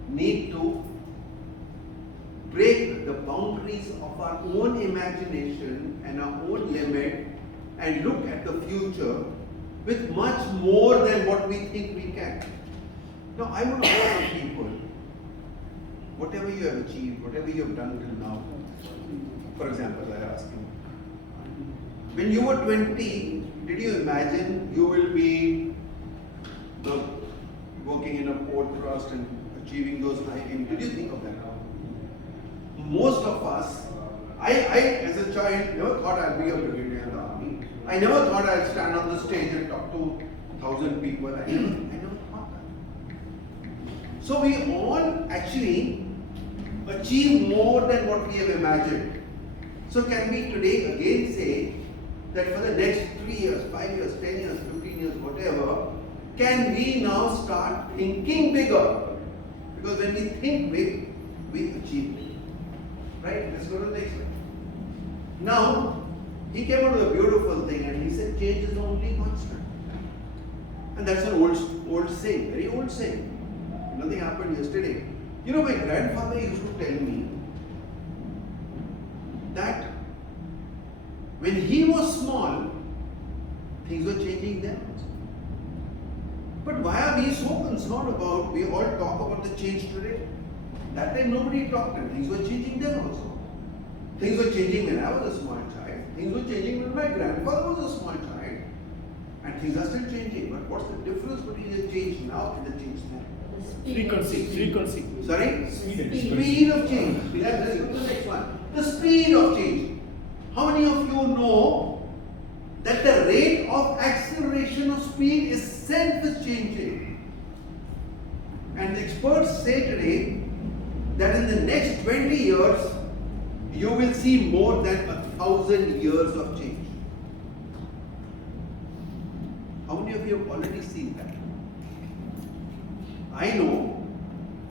need to break the boundaries of our own imagination and our own limit and look at the future with much more than what we think we can. Now, I want to ask people, whatever you have achieved, whatever you have done till now, for example, I ask you, when you were 20, did you imagine you will be working in a port trust and achieving those high aims? Did you think of that? Most of us, I as a child never thought I'd be a brigadier in the army. I never thought I'd stand on the stage and talk to 1,000 people. I never thought that. So we all actually achieve more than what we have imagined. So can we today again say that for the next 3 years, 5 years, 10 years, 15 years, whatever, can we now start thinking bigger? Because when we think big, we achieve big. Right? Let's go to the next one. Now, he came out with a beautiful thing and he said, change is the only constant. And that's an old saying, very old saying. Nothing happened yesterday. My grandfather used to tell me that when he was small, things were changing then. But why are we so concerned about, we all talk about the change today? That time nobody talked and things were changing then also. Things were changing when I was a small child. Things were changing when my grandfather was a small child. And things are still changing. But what's the difference between the change now and the change then? Frequency. Sorry? Speed. Speed of change. Let's go to the next one. The speed of change. How many of you know that the rate of acceleration of speed itself is changing? And the experts say today that in the next 20 years, you will see more than 1,000 years of change. How many of you have already seen that? I know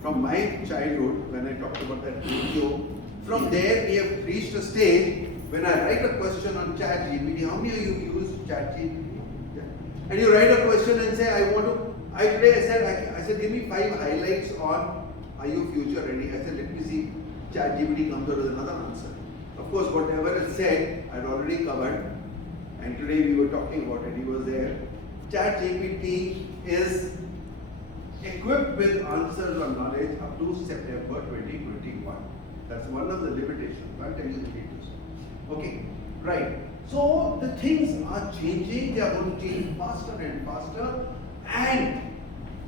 from my childhood, when I talked about that video, from there we have reached a stage when I write a question on ChatGPT. How many of you use ChatGPT? Yeah. And you write a question and say, I said, give me 5 highlights on, are you future ready? I said, let me see. ChatGPT comes out with another answer. Of course, whatever it said, I'd already covered. And today we were talking about it. He was there. ChatGPT is equipped with answers or knowledge up to September 2021. That's one of the limitations. I'll tell you the details. Okay, right. So the things are changing. They are going to change faster and faster. And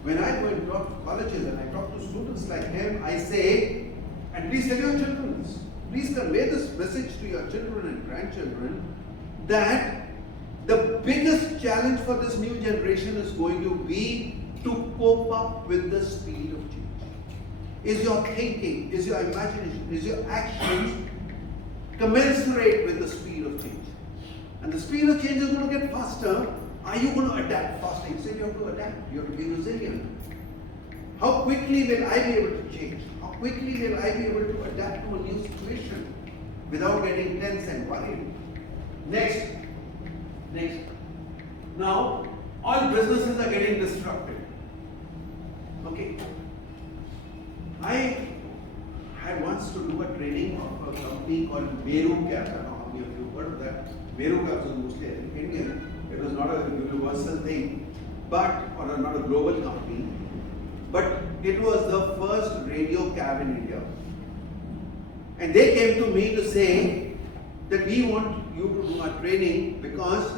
when I go and talk to colleges and I talk to students like him, I say, and please tell your children this. Please convey this message to your children and grandchildren that the biggest challenge for this new generation is going to be to cope up with the speed of change. is your thinking, is your imagination, is your actions commensurate with the speed of change? And the speed of change is going to get faster. Are you going to adapt faster? You said you have to adapt, you have to be resilient. How quickly will I be able to change? How quickly will I be able to adapt to a new situation without getting tense and worried? Next. Now, all businesses are getting disrupted. Okay. I had once to do a training of a company called Meru Cabs. I don't know how many of you heard of that. Meru Cabs was mostly Indian. It was not a universal thing, or not a global company. But it was the first radio cab in India. And they came to me to say that we want you to do our training because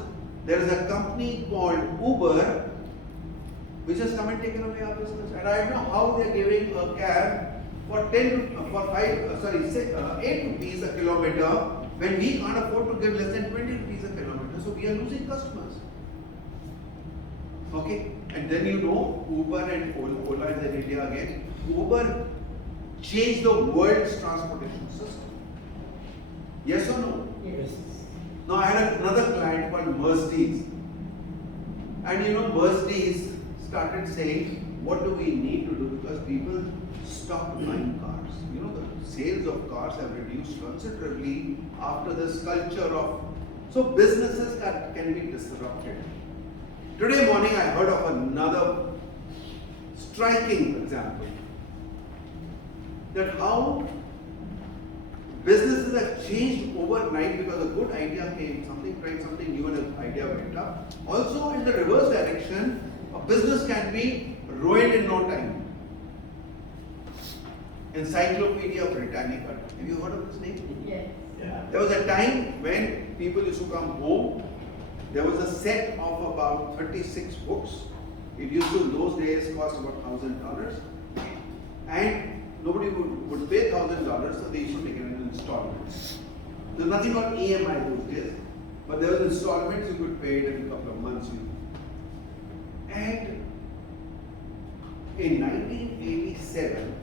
there is a company called Uber which has come and taken away our business. And I don't know how they are giving a cab for 8 rupees a kilometer when we can't afford to give less than 20 rupees a kilometer. So we are losing customers. Okay? And then Uber and Ola is in India again. Uber changed the world's transportation system. Yes or no? Yes. Now I had another client called Mercedes. And Mercedes started saying, what do we need to do? Because people stopped buying cars. The sales of cars have reduced considerably after this culture of, so businesses can be disrupted. Today morning I heard of another striking example. That how businesses have changed overnight because a good idea came, tried something new and an idea went up. Also in the reverse direction, a business can be ruined in no time. Encyclopedia Britannica. Have you heard of this name? Yes. Yeah. There was a time when people used to come home. There was a set of about 36 books. It used to, in those days, cost about $1,000. And nobody would pay $1,000, so they used to take it in installments. There was nothing called EMI those days. But there was installments, you could pay it in a couple of months. And in 1987,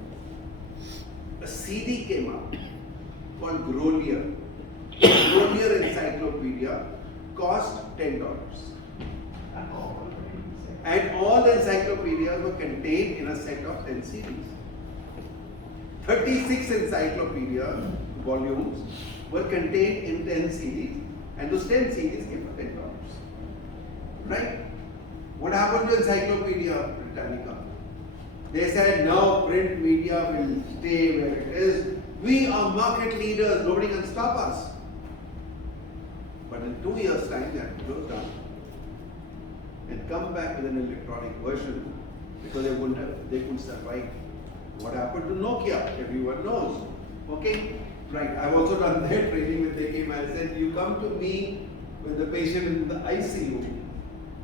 a CD came out called Grolier. Grolier Encyclopedia cost $10. And all the encyclopedias were contained in a set of 10 CDs. 36 encyclopedia volumes were contained in 10 CDs, and those 10 CDs came for $10. Right? What happened to Encyclopedia Britannica? They said, no, print media will stay where it is. We are market leaders, nobody can stop us. But in 2 years' time, they had to close down and come back with an electronic version because they couldn't survive. What happened to Nokia? Everyone knows. Okay? Right. I've also done their training when they came. I said, you come to me with the patient in the ICU.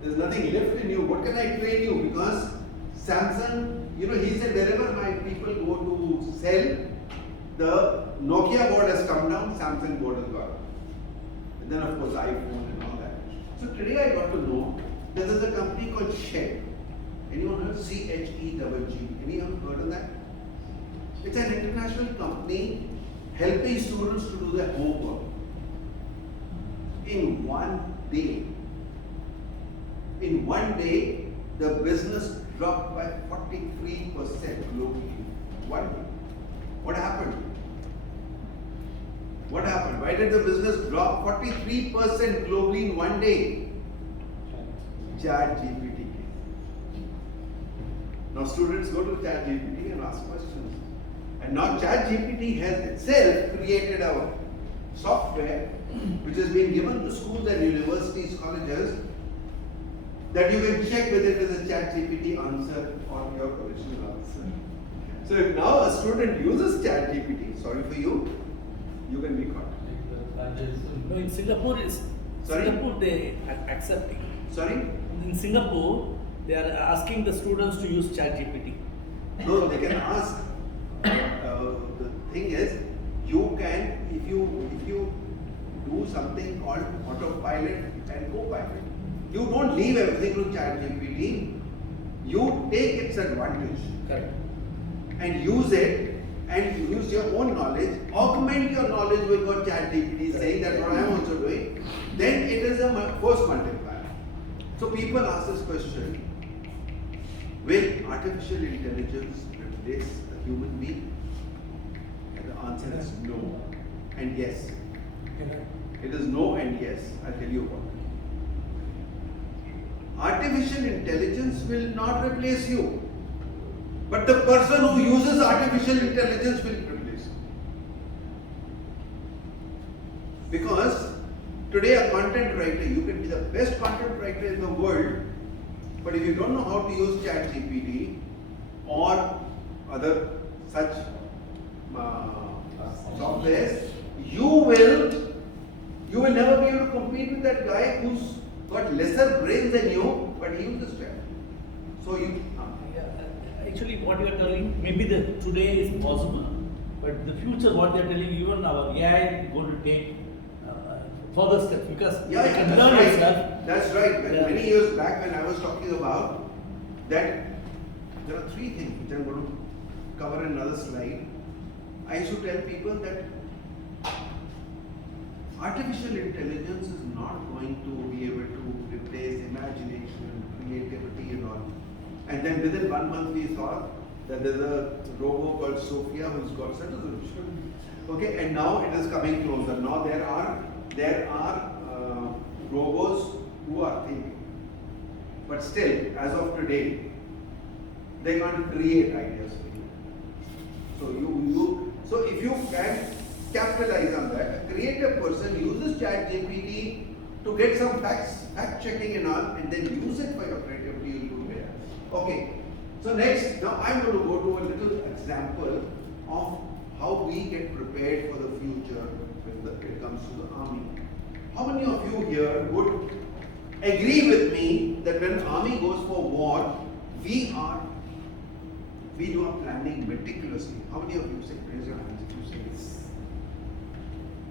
There's nothing left in you. What can I train you? Because Samsung, he said wherever my people go to sell, the Nokia board has come down, Samsung board has gone up. And then of course iPhone and all that. So today I got to know that there's a company called Chegg. Anyone heard? CHEGG. Anyone heard of that? It's an international company helping students to do their homework. In one day, the business dropped by 43% globally. One day. What happened? Why did the business drop 43% globally in one day? ChatGPT came. Now students go to ChatGPT and ask questions. And now ChatGPT has itself created a software which has been given to schools and universities, colleges, that you can check whether it is a ChatGPT answer or your original answer. So if now a student uses ChatGPT, sorry for you, you can be caught. No, in Singapore Sorry? Singapore they accept it. Sorry? In Singapore, they are asking the students to use ChatGPT. No, they can ask. The thing is, you can, if you do something called autopilot and copilot, you don't leave everything to ChatGPT. You take its advantage. Correct. and use it and use your own knowledge, augment your knowledge with what ChatGPT is saying, that's what I am also doing, then it is a force multiplier. So people ask this question, will artificial intelligence replace a human being? And the answer is no and yes. It is no and yes. I'll tell you what. Artificial intelligence will not replace you, but the person who uses artificial intelligence will replace you. Because today a content writer, you can be the best content writer in the world, but if you don't know how to use ChatGPT or other such softwares, you will never be able to compete with that guy who's got lesser brains than you, but he uses Chat. So you. Actually, what you are telling, maybe the today is possible, but the future, what they are telling, even our AI is going to take further steps because Yeah, they can that's learn right. itself. That's right. Yeah. Many years back when I was talking about that, there are three things which I'm going to cover in another slide. I used to tell people that artificial intelligence is not going to be able to replace imagination, creativity and all. And then within 1 month we saw that there's a robot called Sophia who's got citizenship. Okay, and now it is coming closer. Now there are robots who are thinking. But still, as of today, they can't create ideas for you. So if you can capitalize on that, a creative person uses ChatGPT to get some fact checking and all, and then use it for your creativity, you'll do better. Okay, so next, now I'm going to go to a little example of how we get prepared for the future when it comes to the army. How many of you here would agree with me that when army goes for war, we do our planning meticulously? How many of you say, raise your hands if you say yes.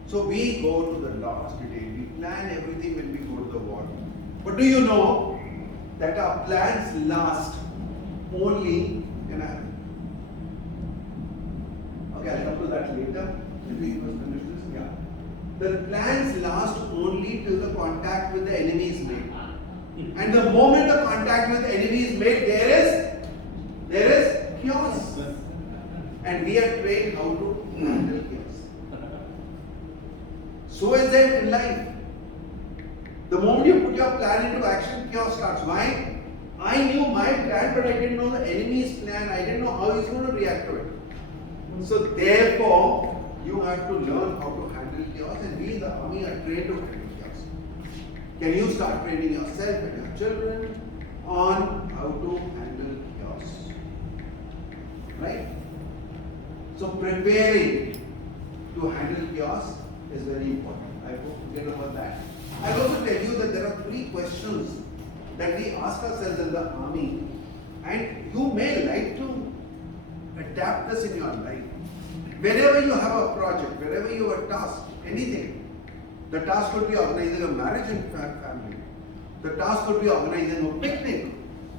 So we go to the last detail, we plan everything when we go to the war. But do you know that our plans last only, okay, I'll come to that later. Let me first finish this. Yeah. The plans last only till the contact with the enemy is made. And the moment the contact with the enemy is made, there is chaos. And we are trained how to handle chaos. So is it in life. The moment you put your plan into action, chaos starts. Why? I knew my plan, but I didn't know the enemy's plan. I didn't know how he's going to react to it. So therefore, you have to learn how to handle chaos, and we in the army are trained to handle chaos. Can you start training yourself and your children on how to handle chaos? Right? So preparing to handle chaos is very important. I hope to get over that. I'll also tell you that there are 3 questions that we ask ourselves in the army, and you may like to adapt this in your life. Wherever you have a project, wherever you have a task, anything. The task could be organizing a marriage in family. The task could be organizing a picnic.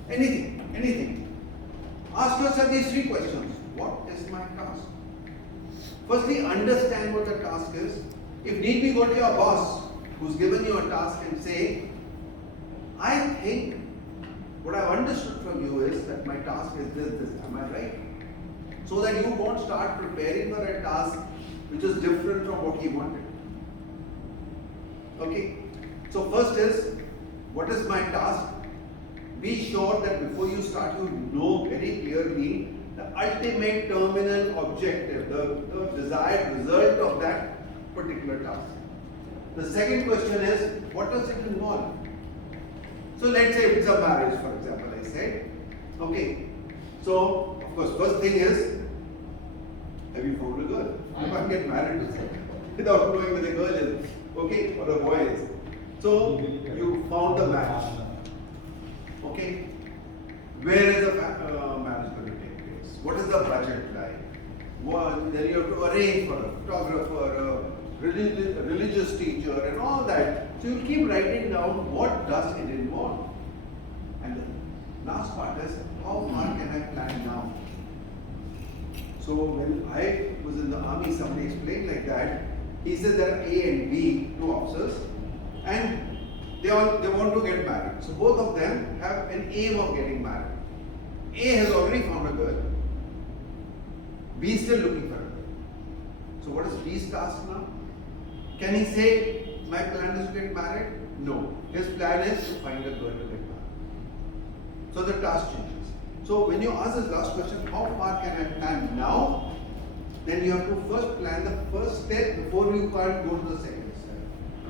Anything. Ask yourself these 3 questions. What is my task? Firstly, understand what the task is. If need be, go to your boss who's given you a task and say, I think what I've understood from you is that my task is this. Am I right? So that you won't start preparing for a task which is different from what he wanted. Okay? So first is, what is my task? Be sure that before you start, you know very clearly the ultimate terminal objective, the desired result of that particular task. The second question is, what does it involve? So let's say it's a marriage, for example, I said. Okay. So, of course, first thing is, have you found a girl? You can't get married without knowing where the girl is, okay, or a boy is. So, you found the match. Okay. Where is the marriage going to take place? What is the budget like? Then you have to arrange for a photographer, a religious teacher, and all that. So you keep writing down what does it involve. And the last part is, how far can I plan now? So when I was in the army, somebody explained like that. He said there are A and B, two officers, and they want to get married. So both of them have an aim of getting married. A has already found a girl. B is still looking for a girl. So what is B's task now? Can he say, my plan is to get married? No. His plan is to find a girl to get married. So the task changes. So when you ask this last question, how far can I plan now? Then you have to first plan the first step before you can't go to the second step.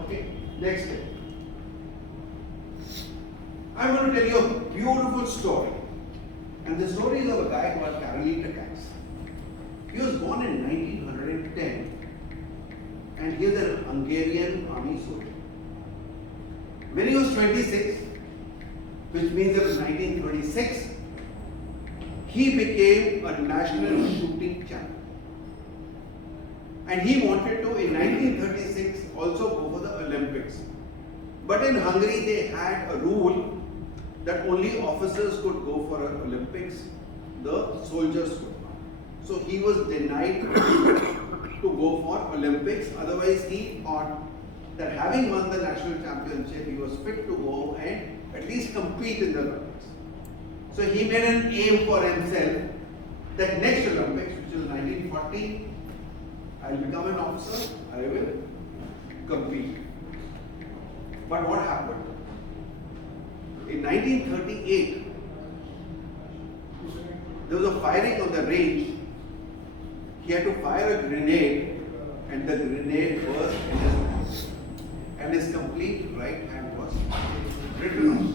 Okay? Next step. I'm going to tell you a beautiful story. And the story is of a guy called Karolyi Takacs. He was born in 1910 and he was an Hungarian army soldier. When he was 26, which means it was 1926, he became a national shooting champion. And he wanted to, in 1936, also go for the Olympics. But in Hungary, they had a rule that only officers could go for Olympics, the soldiers could not. So he was denied to go for Olympics. Otherwise, he thought that having won the national championship, he was fit to go and at least compete in the Olympics. So he made an aim for himself that next Olympics, which is 1940, I'll become an officer, I will compete. But what happened? In 1938, there was a firing on the range. He had to fire a grenade, and the grenade was in his hand. And his complete right hand was written off.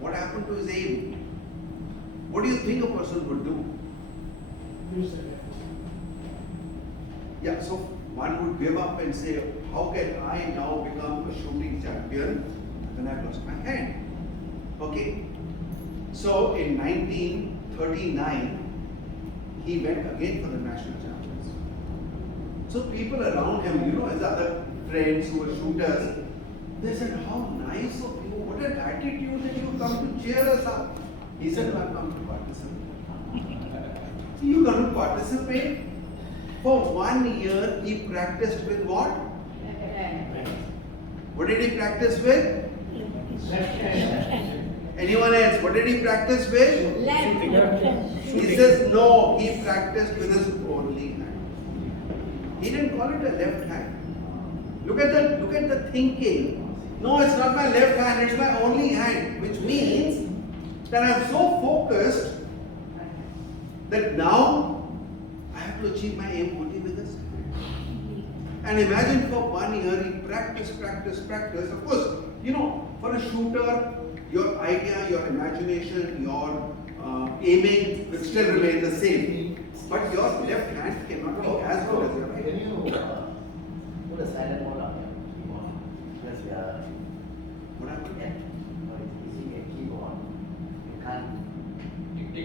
What happened to his aim? What do you think a person would do? Yeah, so one would give up and say, how can I now become a shooting champion when I've lost my hand? Okay. So in 1939, he went again for the national champions. So people around him, his other friends who were shooters, they said, how nice of you, what an attitude that you come to cheer us up. He said, I've come to participate. You come to participate? For 1 year, he practiced with what? What did he practice with? Anyone else? What did he practice with? He says no, he practiced with his only hand. He didn't call it a left hand. Look at the thinking. No, it's not my left hand, it's my only hand. Which means that I'm so focused that now I have to achieve my aim only with this. And imagine for 1 year he practiced. Of course, for a shooter, your idea, your imagination, your aiming will still remain the same. But your left hand cannot be as good as your right. Can you put a silent mode on your keyboard? Because we are What happened? using a keyboard. You can't. The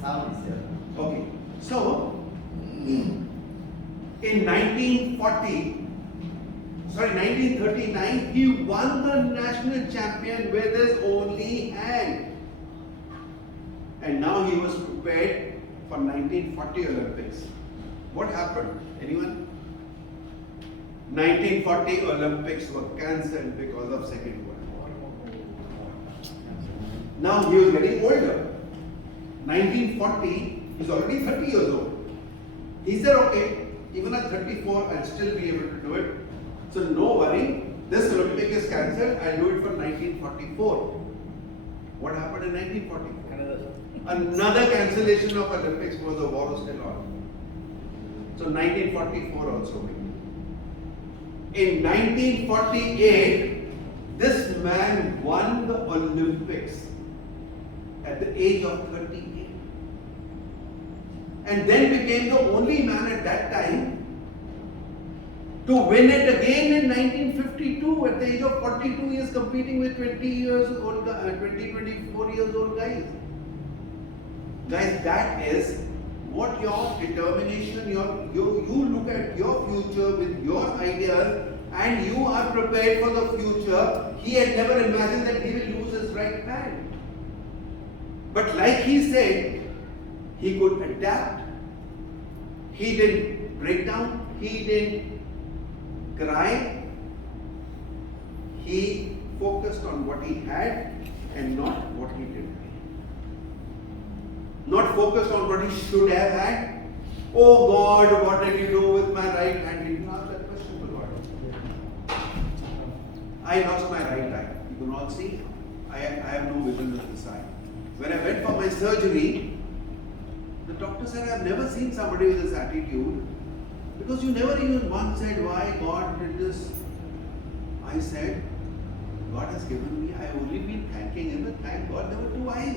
sound is there. Okay. So, in 1939, he won the national champion with his only hand. And now he was prepared for 1940 Olympics. What happened? Anyone? 1940 Olympics were cancelled because of Second World War. Now he was getting older. 1940, he's already 30 years old. He said, okay, even at 34, I'll still be able to do it. So no worry, this Olympic is cancelled, I'll do it for 1944. What happened in 1944? Another cancellation of Olympics because the war was still on. So 1944 also went. In 1948, this man won the Olympics at the age of 38. And then became the only man at that time to win it again in 1952 at the age of 42 years, competing with 24 years old guys. Guys, that is what your determination, you look at your future with your ideas and you are prepared for the future. He had never imagined that he will lose his right hand. But like he said, he could adapt, he didn't break down, he didn't cry, he focused on what he had and not what he didn't. Not focused on what he should have had. Oh God, what did you do with my right hand? He didn't ask that question to God. I lost my right eye. You do not see. I have no vision on this eye. When I went for my surgery, the doctor said, I've never seen somebody with this attitude, because you never even once said, why God did this. I said, God has given me, I've only been thanking him, but thank God there were two eyes.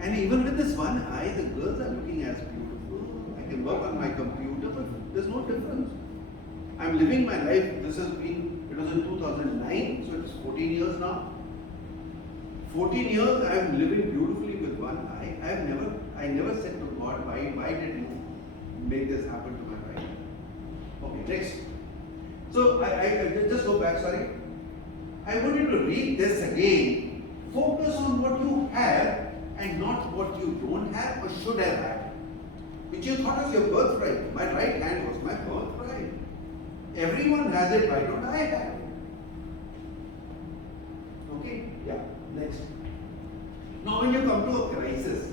And even with this one eye, the girls are looking as beautiful. I can work on my computer, but there's no difference. I'm living my life. It was in 2009, so it's 14 years now. 14 years I am living beautifully with one eye. I never said to God, why did you make this happen to my right? Okay, next. So I just go back, sorry. I want you to read this again. Focus on what you have and not what you don't have or should have had, which you thought was your birthright. My right hand was my birthright. Everyone has it, why don't I have it? Okay, yeah, next. Now when you come to a crisis,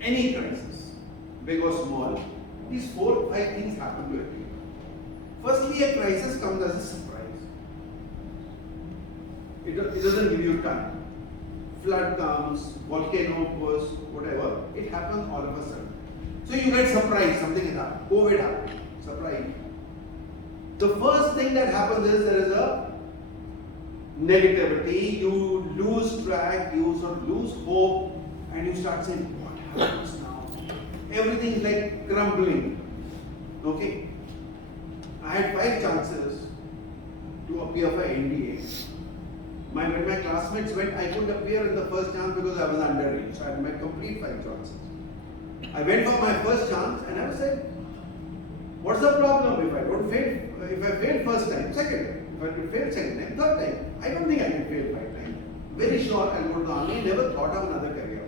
any crisis, big or small, these 4 or 5 things happen to everyone. Firstly, a crisis comes as a surprise. It doesn't give you time. Flood comes, volcano bursts, whatever, it happens all of a sudden. So you get surprised, something is happening. COVID happened, surprise. The first thing that happens is there is a negativity, you lose track, you sort of lose hope, and you start saying, what happens now? Everything is like crumbling. Okay? I had 5 chances to appear for NDA. When my classmates went, I couldn't appear in the first chance because I was underage. So I had my complete 5 chances. I went for my first chance and I was like, what's the problem if I don't fail? If I fail first time, second time. If I fail second time, third time. I don't think I can fail 5 times. Very sure I'll go to the army, never thought of another career.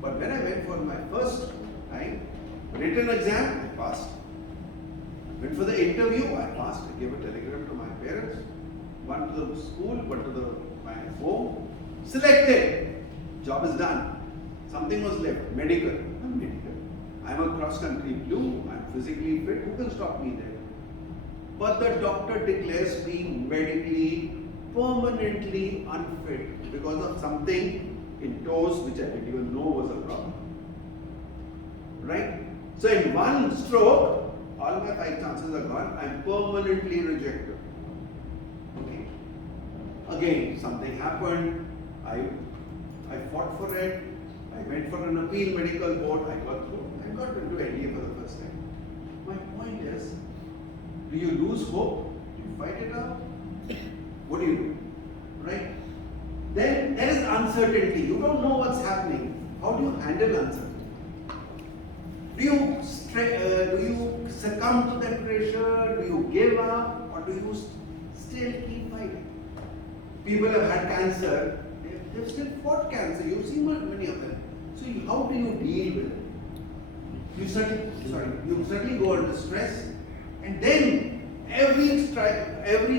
But when I went for my first time, written exam, I passed. Went for the interview, I passed. I gave a telegram to my parents. One to the school, one to my home. Selected. Job is done. Something was left. Medical. I'm medical. I'm a cross-country blue. I'm physically fit. Who can stop me there? But the doctor declares me medically, permanently unfit because of something in toes which I didn't even know was a problem. Right? So in one stroke, all my 5 chances are gone. I'm permanently rejected. Okay. Again, something happened. I fought for it. I went for an appeal medical board. I got through. I got into NDA for the first time. My point is, do you lose hope? Do you fight it out? What do you do? Right? Then there is uncertainty. You don't know what's happening. How do you handle uncertainty? Do you succumb to that pressure? Do you give up? Or do you still keep fighting? People have had cancer. They've still fought cancer. You've seen many of them. So how do you deal with it? You certainly go under stress, and then every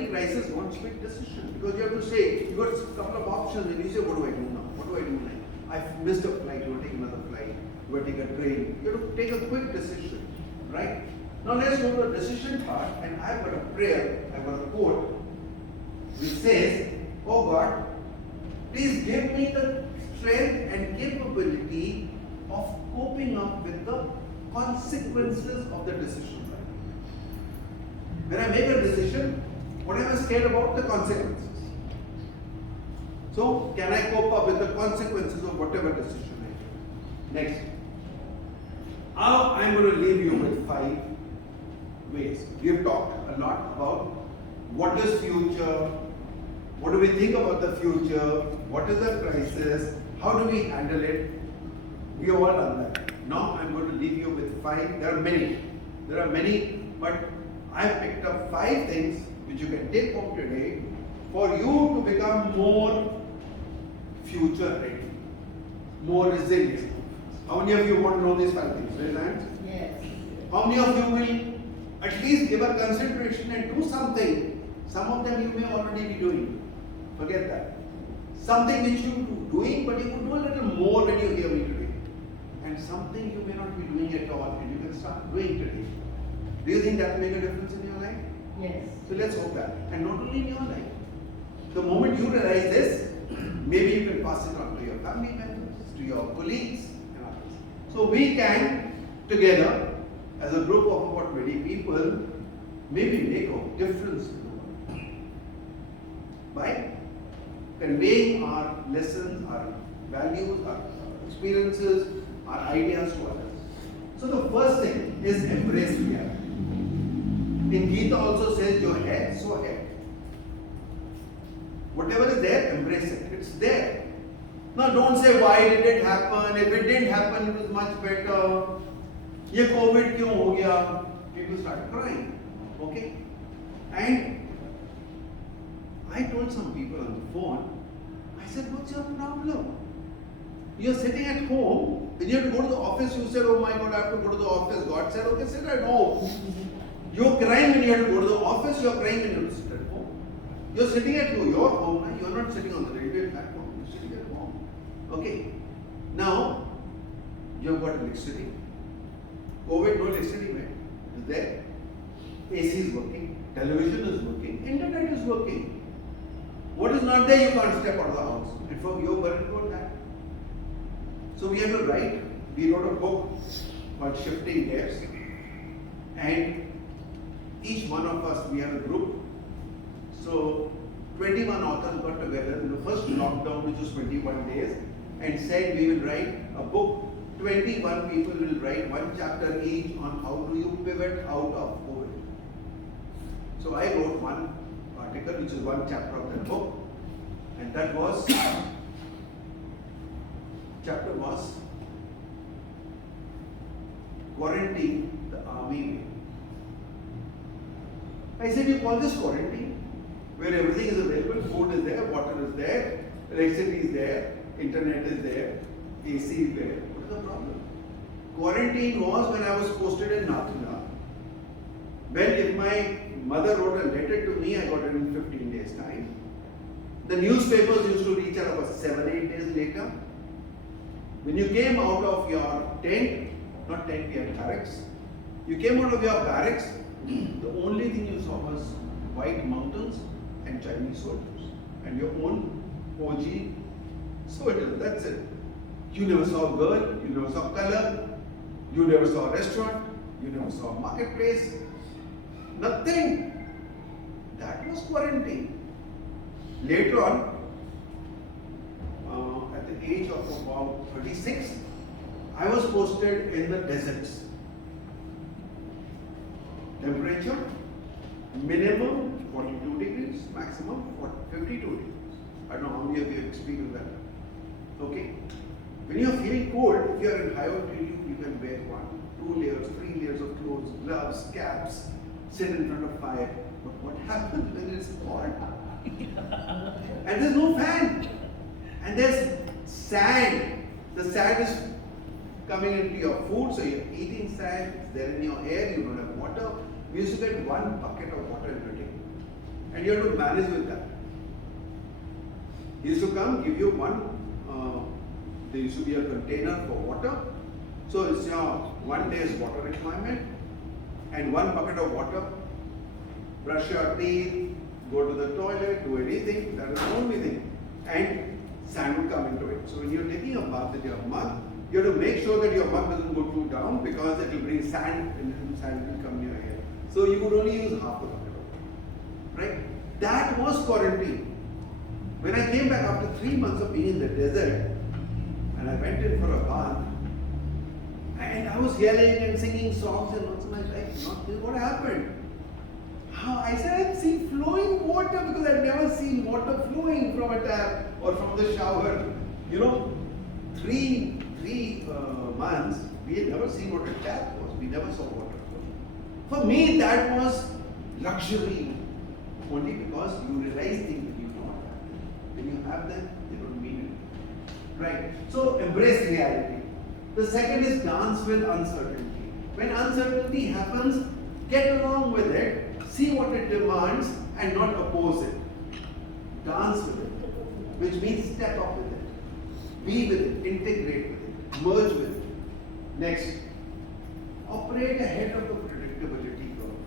crisis wants quick decision, because you have to say, you got a couple of options and you say, what do I do now? What do I do now? I've missed a flight, you will take another flight, you will take a train. You have to take a quick decision, right? Now let's go to the decision part, and I've got a prayer, I've got a quote which says, oh God, please give me the strength and capability of coping up with the consequences of the decision. When I make a decision, what am I scared about? The consequences. So, can I cope up with the consequences of whatever decision I make? Next. Now I'm going to leave you with 5 ways. We have talked a lot about what is future, what do we think about the future, what is the crisis, how do we handle it. We have all done that. Now I'm going to leave you with 5. There are many, but I have picked up 5 things which you can take home today for you to become more future ready. more resilient. How many of you want to know these 5 things? Raise hands. Yes. How many of you will at least give a consideration and do something? Some of them you may already be doing. Forget that. Something which you doing, but you could do a little more when you hear me today. And something you may not be doing at all, and you can start doing today. Do you think that will make a difference in your life? Yes. So let's hope that. And not only in your life. The moment you realize this, maybe you can pass it on to your family members, to your colleagues, and others. So we can, together, as a group of about 20 people, maybe make a difference in the world. By conveying our lessons, our values, our experiences, our ideas to others. So the first thing is embrace reality. In Gita also says, your head, so head. Whatever is there, embrace it. It's there. Now don't say why did it happen. If it didn't happen, it was much better. ये COVID क्यों हो गया? People start crying. Okay? And I told some people on the phone, I said, what's your problem? You're sitting at home, when you have to go to the office, you said, oh my God, I have to go to the office. God said, okay, sit at home. You're crying when you have to go to the office, you're crying when you have to sit at home. You're sitting at your home, and you're not sitting on the railway platform, you're sitting at home. Okay. Now, you've got electricity. COVID, no electricity, man. It's there. AC is working, television is working, internet is working. What is not there, you can't step out of the house. And for you're worried about that. So we have to write. We wrote a book called Shifting Gears. And each one of us, we have a group. So 21 authors got together in the first lockdown, which was 21 days, and said we will write a book. 21 people will write one chapter each on how do you pivot out of COVID. So I wrote one article, which is one chapter of that book, and that was, chapter was Quarantine the Army Way. I said, you call this quarantine, where everything is available, food is there, water is there, electricity is there, internet is there, AC is there. What is the problem? Quarantine was when I was posted in Nathula. When if my mother wrote a letter to me, I got it in 15 days time. The newspapers used to reach out about 7-8 days later. When you came out of your tent, not tent, we had barracks. You came out of your barracks, the only thing you saw was white mountains and Chinese soldiers. And your own OG soldiers, that's it. You never saw a girl, you never saw color, you never saw a restaurant, you never saw a marketplace. Nothing. That was quarantine. Later on, at the age of about 36, I was posted in the deserts. Temperature, minimum 42 degrees, maximum 52 degrees. I don't know how many of you have experienced that. Okay. When you are feeling cold, if you are in high altitude, you can wear 1, 2 layers, 3 layers of clothes, gloves, caps, sit in front of fire. But what happens when it's hot? And there's no fan. And there's sand. The sand is coming into your food, so you're eating sand, it's there in your air, you don't have water. We used to get 1 bucket of water every day. And you have to manage with that. He used to come, give you there used to be a container for water. So it's your 1 day's water requirement and 1 bucket of water. Brush your teeth, go to the toilet, do anything, that is the only thing. And sand will come into it. So when you're taking a bath with your mug, you have to make sure that your mug doesn't go too down because it will bring sand and sand will come near here. So you would only use half a bucket of water. Right? That was quarantine. When I came back after 3 months of being in the desert, and I went in for a bath, and I was yelling and singing songs and what's my life, not this, what happened? I said, I've seen flowing water because I've never seen water flowing from a tap or from the shower. You know, three months, we had never seen what a tap was. We never saw water flowing. For me, that was luxury, only because you realize things that you don't have. When you have them, they don't mean it. Right? So embrace reality. The second is dance with uncertainty. When uncertainty happens, get along with it, see what it demands, and not oppose it. Dance with it, which means step up with it, be with it, integrate with it, merge with it. Next, operate ahead of the predictability curve.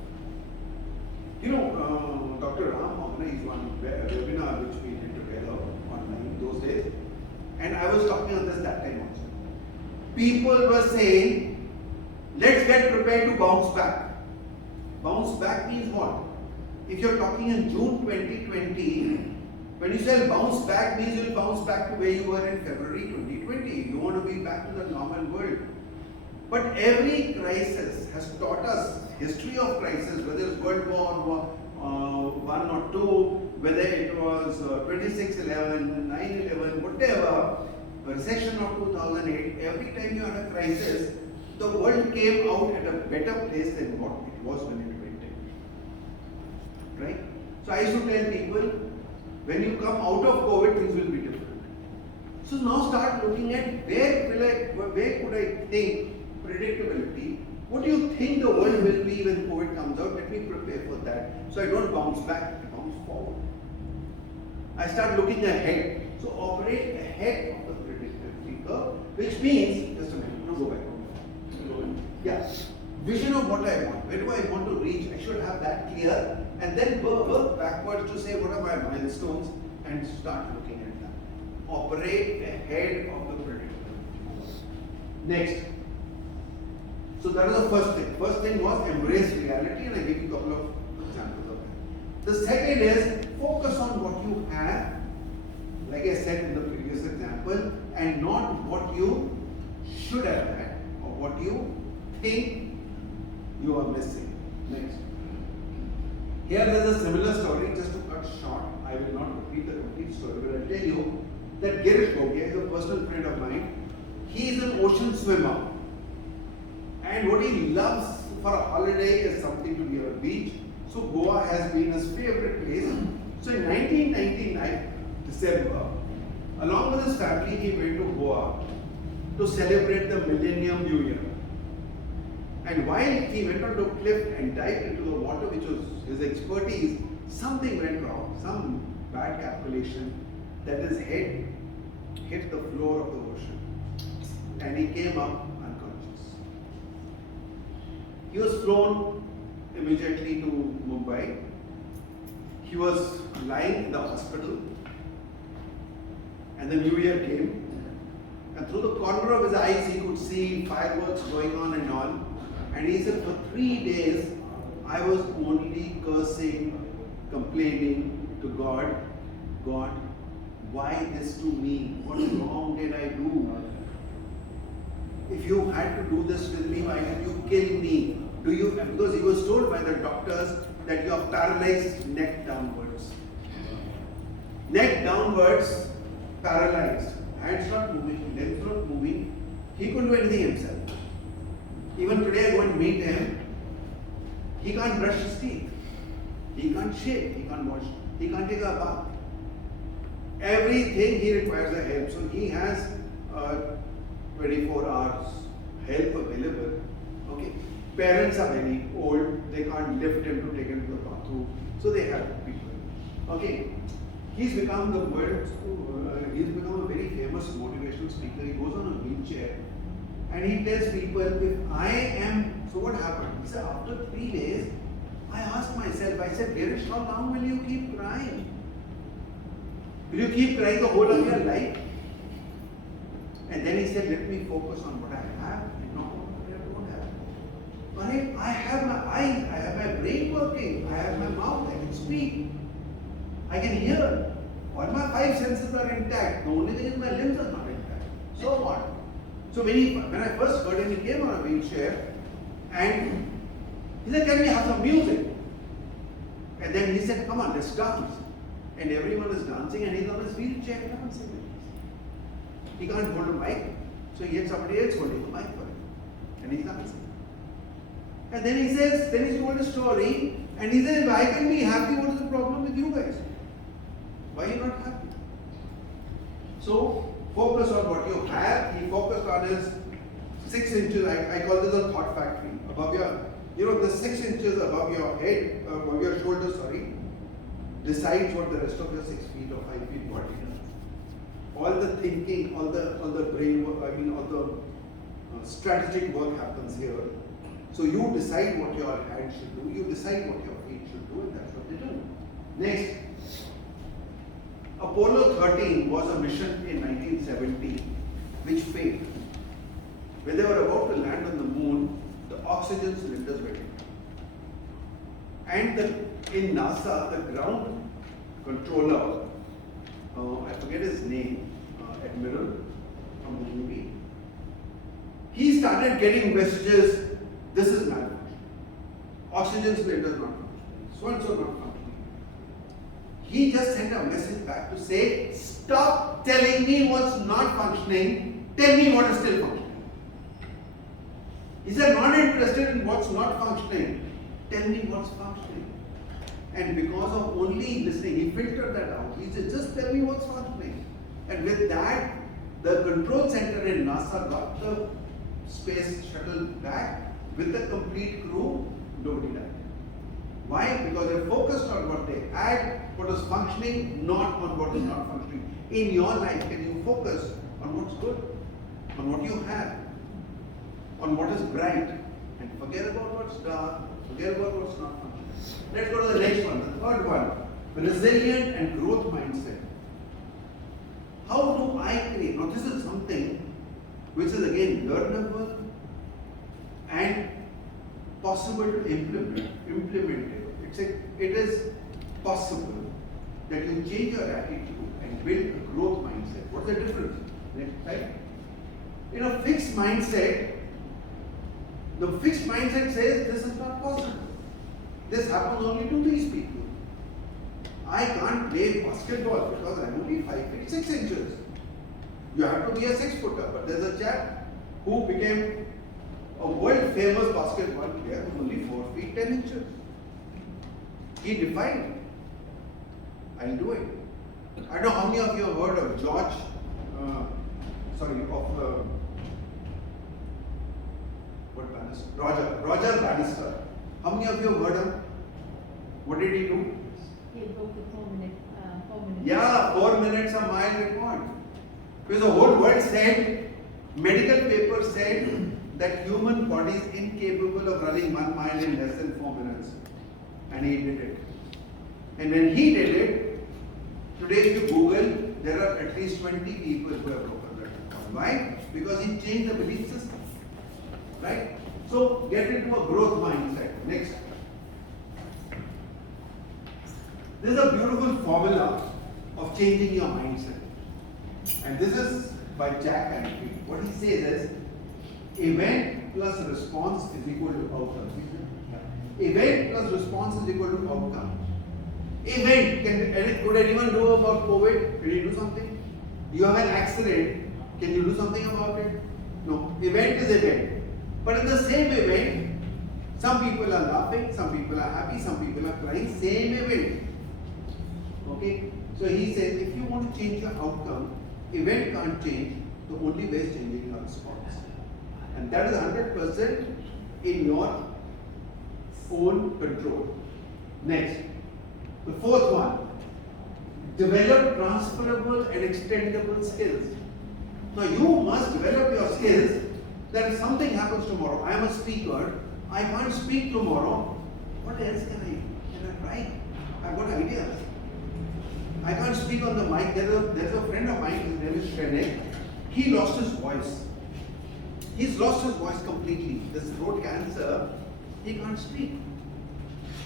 You know, Dr. Ram organized one webinar which we did together online those days, and I was talking on this that time also. People were saying, let's get prepared to bounce back. Bounce back means what? If you're talking in June 2020, when you say bounce back means you'll bounce back to where you were in February 2020. You want to be back to the normal world. But every crisis has taught us history of crisis, whether it's World War I or II, whether it was 26/11, 9/11, whatever, recession of 2008, every time you had a crisis, the world came out at a better place than what it was when it went in. Right? So I used to tell people, when you come out of COVID, things will be different. So now start looking at where could I think predictability. What do you think the world will be when COVID comes out? Let me prepare for that. So I don't bounce back, I bounce forward. I start looking ahead. So operate ahead of the predictability curve, which means, just a minute, no, go back. Yeah. Vision of what I want. Where do I want to reach? I should have that clear. And then work backwards to say what are my milestones and start looking at that. Operate ahead of the predictability. Next. So that was the first thing. First thing was embrace reality, and I gave you a couple of examples of that. The second is focus on what you have, like I said in the previous example, and not what you should have had or what you think you are missing. Next. Here is a similar story, just to cut short. I will not repeat the complete story, but I'll tell you that Girish Bhogia is a personal friend of mine. He is an ocean swimmer. And what he loves for a holiday is something to be on a beach. So Goa has been his favorite place. So in 1999, December, along with his family, he went to Goa to celebrate the Millennium New Year. And while he went on the cliff and dived into the water, which was his expertise, something went wrong, some bad calculation, that his head hit the floor of the ocean. And he came up unconscious. He was flown immediately to Mumbai. He was lying in the hospital, and the New Year came. And through the corner of his eyes, he could see fireworks going on and on. And he said, for 3 days, I was only cursing, complaining to God, God, why this to me? What wrong did I do? If you had to do this with me, why did you kill me? Because he was told by the doctors that you are paralyzed neck downwards. Neck downwards, paralyzed. Hands not moving, legs not moving. He couldn't do anything himself. Even today I go and meet him. He can't brush his teeth. He can't shave. He can't wash. He can't take a bath. Everything he requires a help. So he has 24 hours help available. Okay. Parents are very old. They can't lift him to take him to the bathroom. So they have people. Okay. He's become the world's, he's become a very famous motivational speaker. He goes on a wheelchair and he tells people, if I am, so what happened? He said, after 3 days, I asked myself, I said, Girish, how long will you keep crying? Will you keep crying the whole of your life? And then he said, let me focus on what I have and not on what I don't have. But I have my eyes, I have my brain working, I have my mouth, I can speak, I can hear. All my 5 senses are intact. The only thing is my limbs are not intact. So what? So when I first heard him, he came on a wheelchair and he said, can we have some music? And then he said, come on, let's dance. And everyone is dancing and he's on his wheelchair dancing. He can't hold a mic, so he had somebody else holding the mic for him. And he's dancing. And then he says, then he told a story and he says, I can be happy, what is the problem with you guys? Why are you not happy? So focus on what you have. He focused on his 6 inches. I call this a thought factory. Above your, the 6 inches above your head, above your shoulder, sorry, decides what the rest of your 6 feet or 5 feet body does. All the thinking, all the brain work, all the strategic work happens here. So you decide what your hands should do, you decide what your feet should do, and that's what they do. Next, Apollo 13 was a mission in 1970 which failed. When they were about to land on the moon, the oxygen cylinders were empty. And in NASA, the ground controller, I forget his name, Admiral from the Navy, he started getting messages, this is malfunction. Oxygen cylinder not functioning, so and so not functioning. He just sent a message back to say, stop telling me what's not functioning, tell me what is still functioning. He said, not interested in what's not functioning, tell me what's functioning. And because of only listening, he filtered that out. He said, just tell me what's functioning. And with that, the control center in NASA got the space shuttle back with the complete crew, nobody died. Why? Because they focused on what they had, what was functioning, not on what is not functioning. In your life, can you focus on what's good, on what you have, on what is bright, and forget about what's dark, forget about what's not functioning. Let's go to the next one, the third one, resilient and growth mindset. How do I create? Now this is something which is again learnable and possible to implement. It is possible that you change your attitude and build a growth mindset. What's the difference? Next slide. In a fixed mindset, the fixed mindset says this is not possible. This happens only to these people. I can't play basketball because I'm only 5 feet 6 inches. You have to be a 6-footer. But there's a chap who became a world famous basketball player who's only 4 feet 10 inches. He defined, I'll do it. I don't know how many of you have heard of Roger Bannister. How many of you have heard him? What did he do? He broke the 4 minute. Yeah, 4 minutes a mile record. Because the whole world said, medical papers said that human body is incapable of running 1 mile in less than 4 minutes. And he did it. And when he did it, today if you Google, there are at least 20 people who have broken that record. Why? Because he changed the belief system. Right? So get into a growth mindset. Next. This is a beautiful formula of changing your mindset. And this is by Jack Canfield. What he says is, event plus response is equal to outcome. Event plus response is equal to outcome. Event, could anyone know about COVID? Can you do something? You have an accident, can you do something about it? No. Event is event. But in the same event, some people are laughing, some people are happy, some people are crying, same event. Okay? So he says, if you want to change your outcome, event can't change, the only way is changing your response. And that is 100% in your own control. Next, the fourth one, develop transferable and extendable skills. Now you must develop your skills that if something happens tomorrow, I am a speaker, I can't speak tomorrow, what else can I write? I've got ideas. I can't speak on the mic. There's a friend of mine, his name is Shrenik. He lost his voice. He's lost his voice completely. This throat cancer, he can't speak.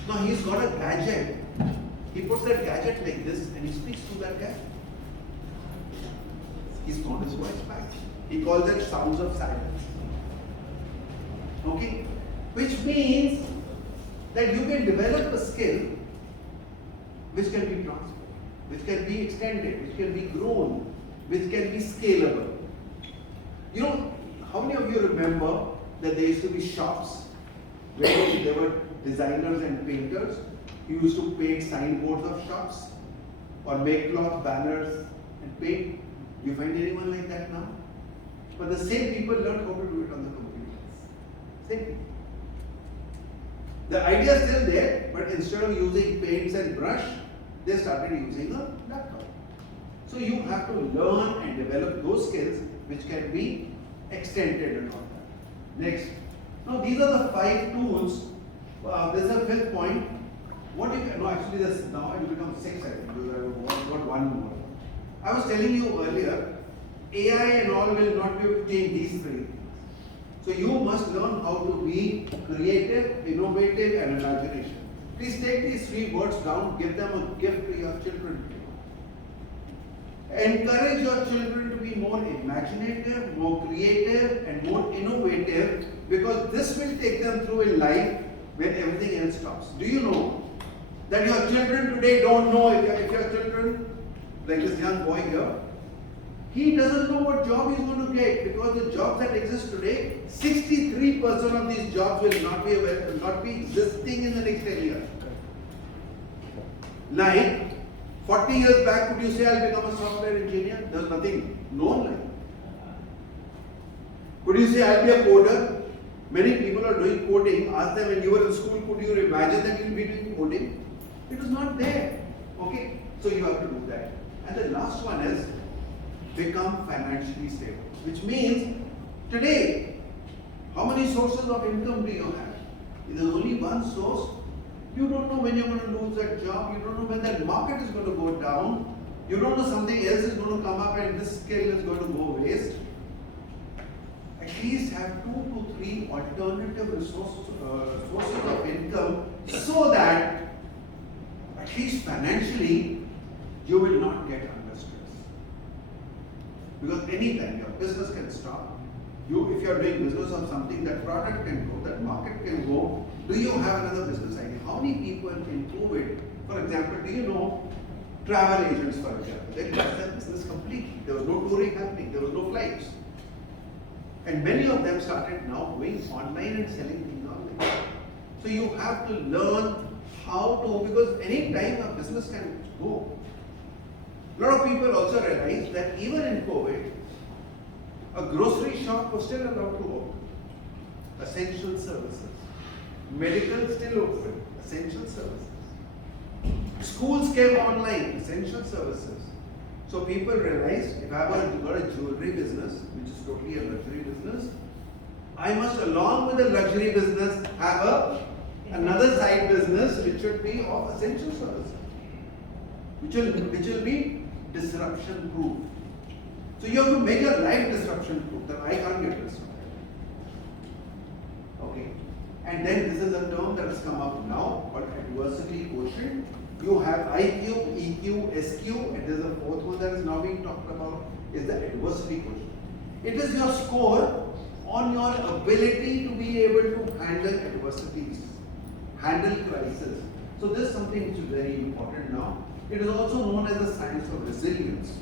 Now he's got a gadget. He puts that gadget like this and he speaks through that gadget. He's got his voice back. He calls it sounds of silence. Okay? Which means that you can develop a skill which can be transferred, which can be extended, which can be grown, which can be scalable. You know, how many of you remember that there used to be shops where there were designers and painters who used to paint signboards of shops or make cloth banners and paint Do you find anyone like that now? But the same people learned how to do it on the computers. Same people. The idea is still there, but instead of using paints and brush, they started using a laptop. So you have to learn and develop those skills which can be extended and all that. Next. Now these are the 5 tools. This is a 5th point. What you can, no, actually this now it will become 6 I think, because I got one more. I was telling you earlier, AI and all will not be able to change these 3 things. So you must learn how to be creative, innovative and imagination. Please take these 3 words down, give them a gift to your children. Encourage your children to be more imaginative, more creative and more innovative, because this will take them through in life when everything else stops. Do you know that your children today don't know if your children, like this young boy here, he doesn't know what job he's going to get, because the jobs that exist today, 63% of these jobs will not be existing in the next 10 years. Like 40 years back, could you say I'll become a software engineer? There's nothing known like that. Could you say I'll be a coder? Many people are doing coding. Ask them when you were in school, could you imagine that you'll be doing coding? It was not there. Okay? So you have to do that. And the last one is become financially stable. Which means today, how many sources of income do you have? If there's only one source, you don't know when you're going to lose that job, you don't know when that market is going to go down, you don't know something else is going to come up and this skill is going to go waste. At least have 2 to 3 alternative sources of income, so that at least financially you will not get under stress. Because anytime your business can stop. If you are doing business of something, that product can go, that market can go. Do you have another business idea? How many people in COVID, for example, do you know travel agents, for example, they lost their business completely. There was no touring happening, there was no flights. And many of them started now going online and selling things online. So you have to learn how to, because any time a business can go. A lot of people also realize that even in COVID, a grocery shop was still allowed to open. Essential services. Medical still open. Essential services. Schools came online. Essential services. So people realized, if I have got a jewelry business, which is totally a luxury business, I must, along with the luxury business, have another side business which should be of essential services, which will be disruption proof. So you have to make your life disruption proof, that I can't get disrupted. Okay. And then this is a term that has come up now called adversity quotient. You have IQ, EQ, SQ, and there's a 4th one that is now being talked about, is the adversity quotient. It is your score on your ability to be able to handle adversities, handle crisis. So this is something which is very important now. It is also known as the science of resilience.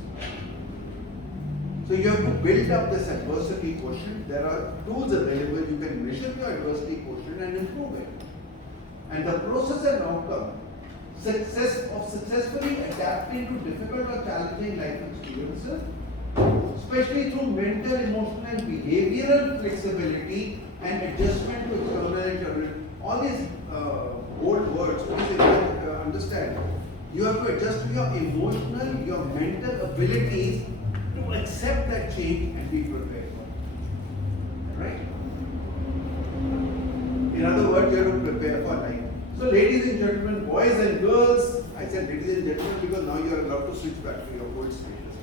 So you have to build up this adversity quotient. There are tools available. You can measure your adversity quotient and improve it. And the process and outcome of successfully adapting to difficult or challenging life experiences, especially through mental, emotional and behavioral flexibility and adjustment to external and internal. All these old words, please understand. You have to adjust to your emotional, your mental abilities to accept that change and be prepared for it. Right? In other words, you have to prepare for life. So ladies and gentlemen, boys and girls, I said ladies and gentlemen because now you are allowed to switch back to your old status.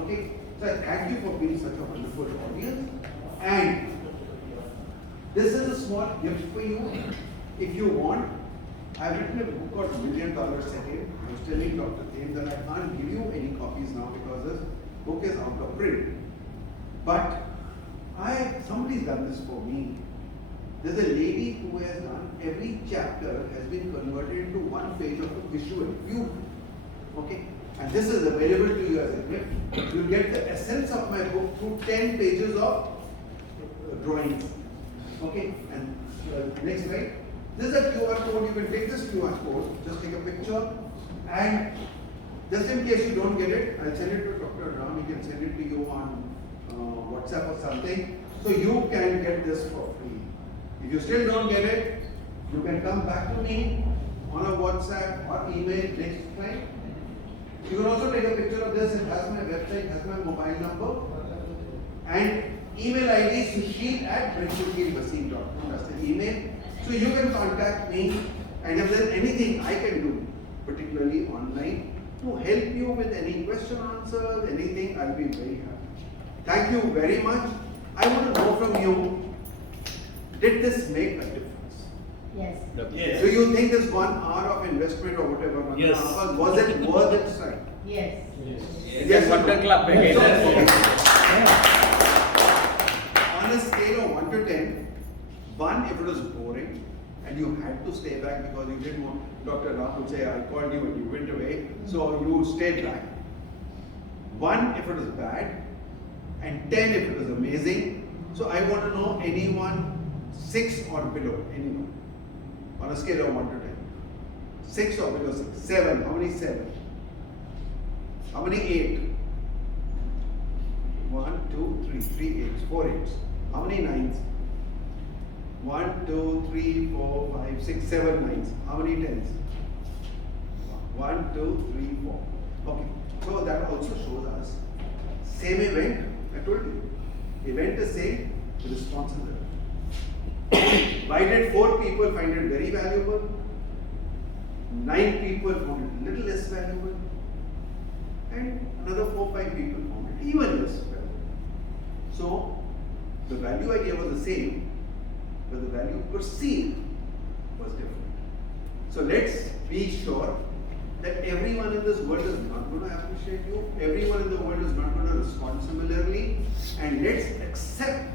Okay? So I thank you for being such a wonderful audience. And this is a small gift for you. If you want, I've written a book called $1 Million Second. I was telling Dr. Thames that I can't give you any copies now because this book is out of print. But somebody's done this for me. There's a lady who has done, every chapter has been converted into one page of a visual view. Okay? And this is available to you as a gift. You get the essence of my book through 10 pages of drawings. Okay? And next slide. This is a QR code. You can take this QR code, just take a picture, and just in case you don't get it, I'll send it to Dr. Dr. Ram, he can send it to you on WhatsApp or something. So you can get this for free. If you still don't get it, you can come back to me on a WhatsApp or email next time. You can also take a picture of this. It has my website, has my mobile number, and email ID sushil@bridgefieldvaseem.com. That's the email. So you can contact me, and if there's anything I can do, particularly online, to help you with any question, answers, anything, I'll be very happy. Thank you very much. I want to know from you, did this make a difference? Yes. Yes. Do you think this 1 hour of investment or whatever, Yes. was it worth its time? Yes. Yes, Wonder Club again. So, okay. On a scale of 1 to 10, 1 if it was boring and you had to stay back because you didn't want Dr. Ram would say, I called you and you went away, so you stayed back. 1 if it was bad, and 10 if it was amazing. So I want to know anyone 6 or below, anyone on a scale of 1 to 10. 6 or below 6. 7. How many 7? How many 8? 1, 2, 3. 3 8s. 4 8s. How many 9s? 1, 2, 3, 4, 5, 6, 7 9s. How many 10s? 1, 2, 3, 4. Okay. So that also shows us same event. I told you. Event is same. The response is different. Why did 4 people find it very valuable? 9 people found it little less valuable, and another 4, 5 people found it even less valuable. So the value idea was the same, but the value perceived was different. So let's be sure that everyone in this world is not going to appreciate you, everyone in the world is not going to respond similarly, and let's accept